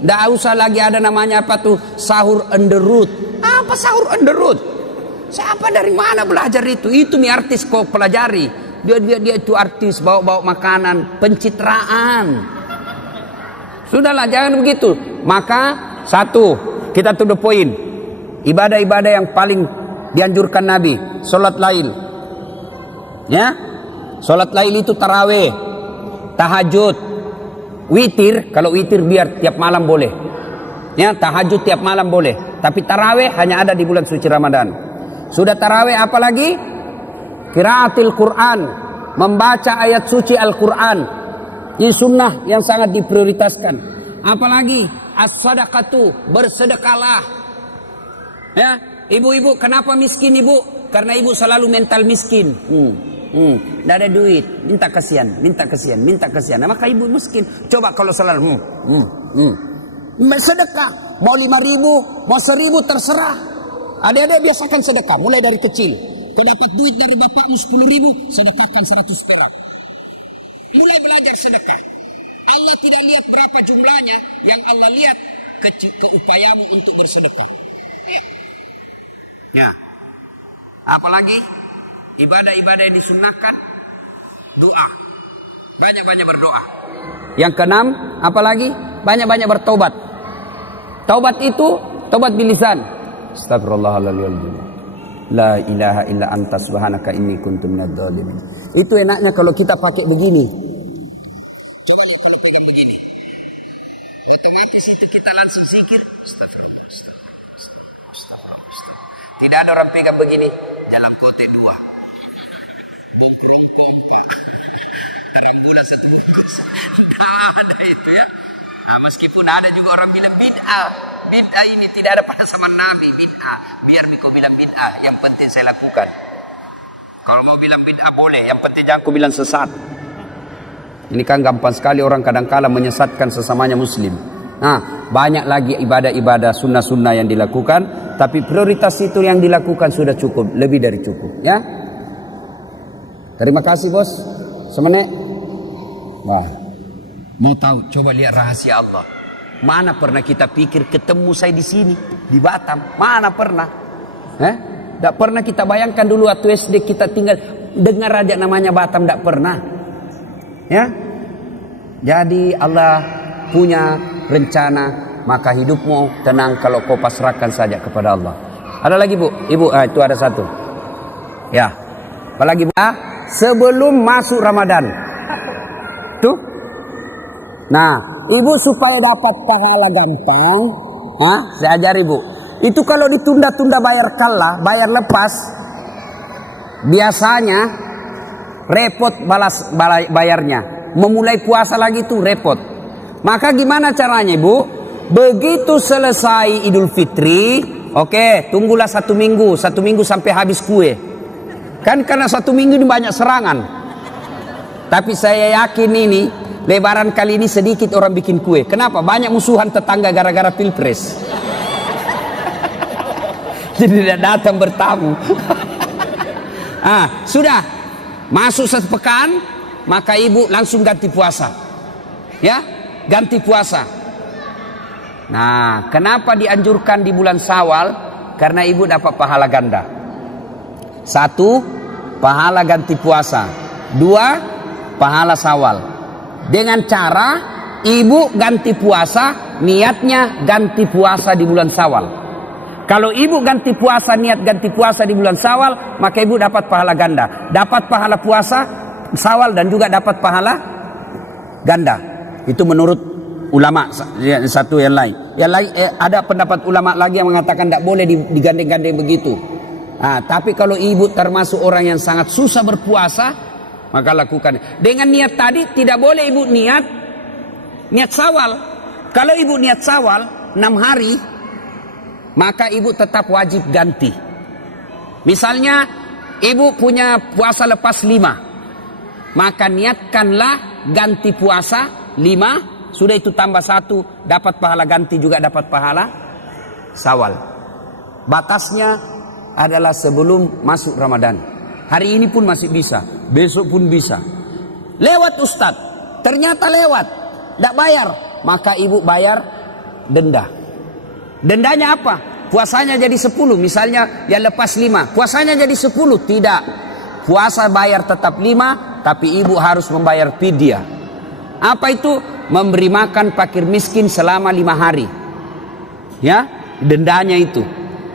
Nggak usah lagi ada namanya apa tuh, sahur on the road. Apa sahur on the road? Siapa dari mana belajar itu? Itu nih artis kok pelajari. Dia itu artis bawa makanan, pencitraan. Sudahlah, jangan begitu. Maka satu, kita to the point. Ibadah-ibadah yang paling dianjurkan Nabi, salat lail. Ya, salat lail itu tarawih, tahajud, witir. Kalau witir biar tiap malam boleh. Ya, tahajud tiap malam boleh. Tapi tarawih hanya ada di bulan suci Ramadan. Sudah tarawih, apalagi qiraatil Quran, membaca ayat suci Al-Quran. Ini sunnah yang sangat diprioritaskan. Apalagi as-sadaqatu, bersedekahlah. Ya, ibu-ibu, kenapa miskin ibu? Karena ibu selalu mental miskin. Tidak ada duit, minta kasihan. Nah, maka ibu miskin. Coba kalau selalu sedekah, mau 5.000, mau 1.000 terserah. Adik-adik biasakan sedekah, mulai dari kecil. Kau dapat duit dari bapakmu 10.000, sedekahkan 100 perak. Mulai belajar sedekah. Allah tidak lihat berapa jumlahnya, yang Allah lihat keupayamu untuk bersedekah. Ya. Apalagi ibadah-ibadah yang disunnahkan, doa. Banyak-banyak berdoa. Yang keenam, apalagi banyak-banyak bertobat. Taubat itu taubat bilisan. Astagfirullahaladzim. La ilaha illa anta subhanaka inni kuntu minadz dzalimin. Itu enaknya kalau kita pakai begini. Coba lihat kalau pegang begini. Otomatis itu kita langsung zikir. Tidak ada orang pegang begini dalam kote 2. Rambulan satu bungkus. Tidak ada itu ya. Nah, meskipun ada juga orang bilang bid'ah. Bid'ah ini tidak ada pada zaman Nabi, bid'ah. Biar kau bilang bid'ah, yang penting saya lakukan. Kalau mau bilang bid'ah boleh, yang penting jangan aku bilang sesat. Ini kan gampang sekali orang kadang-kala menyesatkan sesamanya muslim. Nah, banyak lagi ibadah-ibadah sunnah-sunnah yang dilakukan, tapi prioritas itu yang dilakukan sudah cukup, lebih dari cukup, ya. Terima kasih, Bos. Semenit. Wah. Mau tahu? Coba lihat rahasia Allah. Mana pernah kita pikir ketemu saya di sini, di Batam? Mana pernah? Tidak pernah kita bayangkan dulu waktu SD kita tinggal dengar aja namanya Batam, tidak pernah. Ya. Jadi Allah punya rencana, maka hidupmu tenang kalau kau pasrahkan saja kepada Allah. Ada lagi Bu? Ibu, itu ada satu. Ya. Apalagi Bu? Sebelum masuk Ramadan. Tuh. Nah, ibu supaya dapat pahala gampang, saya ajar ibu. Itu kalau ditunda-tunda bayar kalah, bayar lepas, biasanya repot bayarnya. Memulai puasa lagi tuh repot. Maka gimana caranya ibu? Begitu selesai Idul Fitri, oke, tunggulah 1 minggu, 1 minggu sampai habis kue. Kan karena 1 minggu ini banyak serangan. Tapi saya yakin ini Lebaran kali ini sedikit orang bikin kue. Kenapa? Banyak musuhan tetangga gara-gara pilpres. Jadi tidak datang bertamu. Sudah masuk 1 pekan, maka ibu langsung ganti puasa. Ya, ganti puasa. Nah, kenapa dianjurkan di bulan Syawal? Karena ibu dapat pahala ganda. 1, pahala ganti puasa. 2, pahala Syawal. Dengan cara ibu ganti puasa, niatnya ganti puasa di bulan Syawal. Kalau ibu ganti puasa, niat ganti puasa di bulan Syawal, maka ibu dapat pahala ganda. Dapat pahala puasa Syawal dan juga dapat pahala ganda. Itu menurut ulama satu yang lain. Yang lain ada pendapat ulama lagi yang mengatakan tidak boleh digandeng-gandeng begitu. Tapi kalau ibu termasuk orang yang sangat susah berpuasa, maka lakukan. Dengan niat tadi tidak boleh ibu niat Syawal. Kalau ibu niat Syawal 6 hari, maka ibu tetap wajib ganti. Misalnya ibu punya puasa lepas 5, maka niatkanlah ganti puasa 5, sudah itu tambah 1, dapat pahala ganti juga dapat pahala Syawal. Batasnya adalah sebelum masuk Ramadan. Hari ini pun masih bisa, besok pun bisa. Lewat Ustadz, ternyata lewat, tidak bayar, maka ibu bayar denda. Dendanya apa? Puasanya jadi 10, misalnya yang lepas 5, puasanya jadi 10, tidak. Puasa bayar tetap 5, tapi ibu harus membayar fidyah. Apa itu? Memberi makan fakir miskin selama 5 hari. Ya, dendanya itu.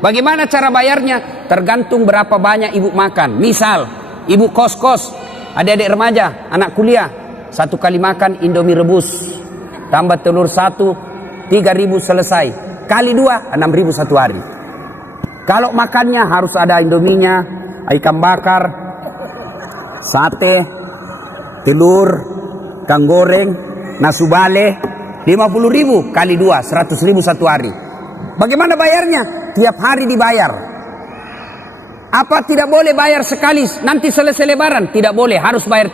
Bagaimana cara bayarnya? Tergantung berapa banyak ibu makan. Misal, ibu kos-kos, adik-adik remaja, anak kuliah, 1 kali makan Indomie rebus, tambah telur 1, 3.000 selesai. Kali 2, 6.000 1 hari. Kalau makannya harus ada Indominya, ikan bakar, sate, telur, kang goreng, nasu bale, 50.000 kali 2, 100.000 1 hari. Bagaimana bayarnya? Tiap hari dibayar. Apa tidak boleh bayar sekali nanti selesai lebaran? Tidak boleh, harus bayar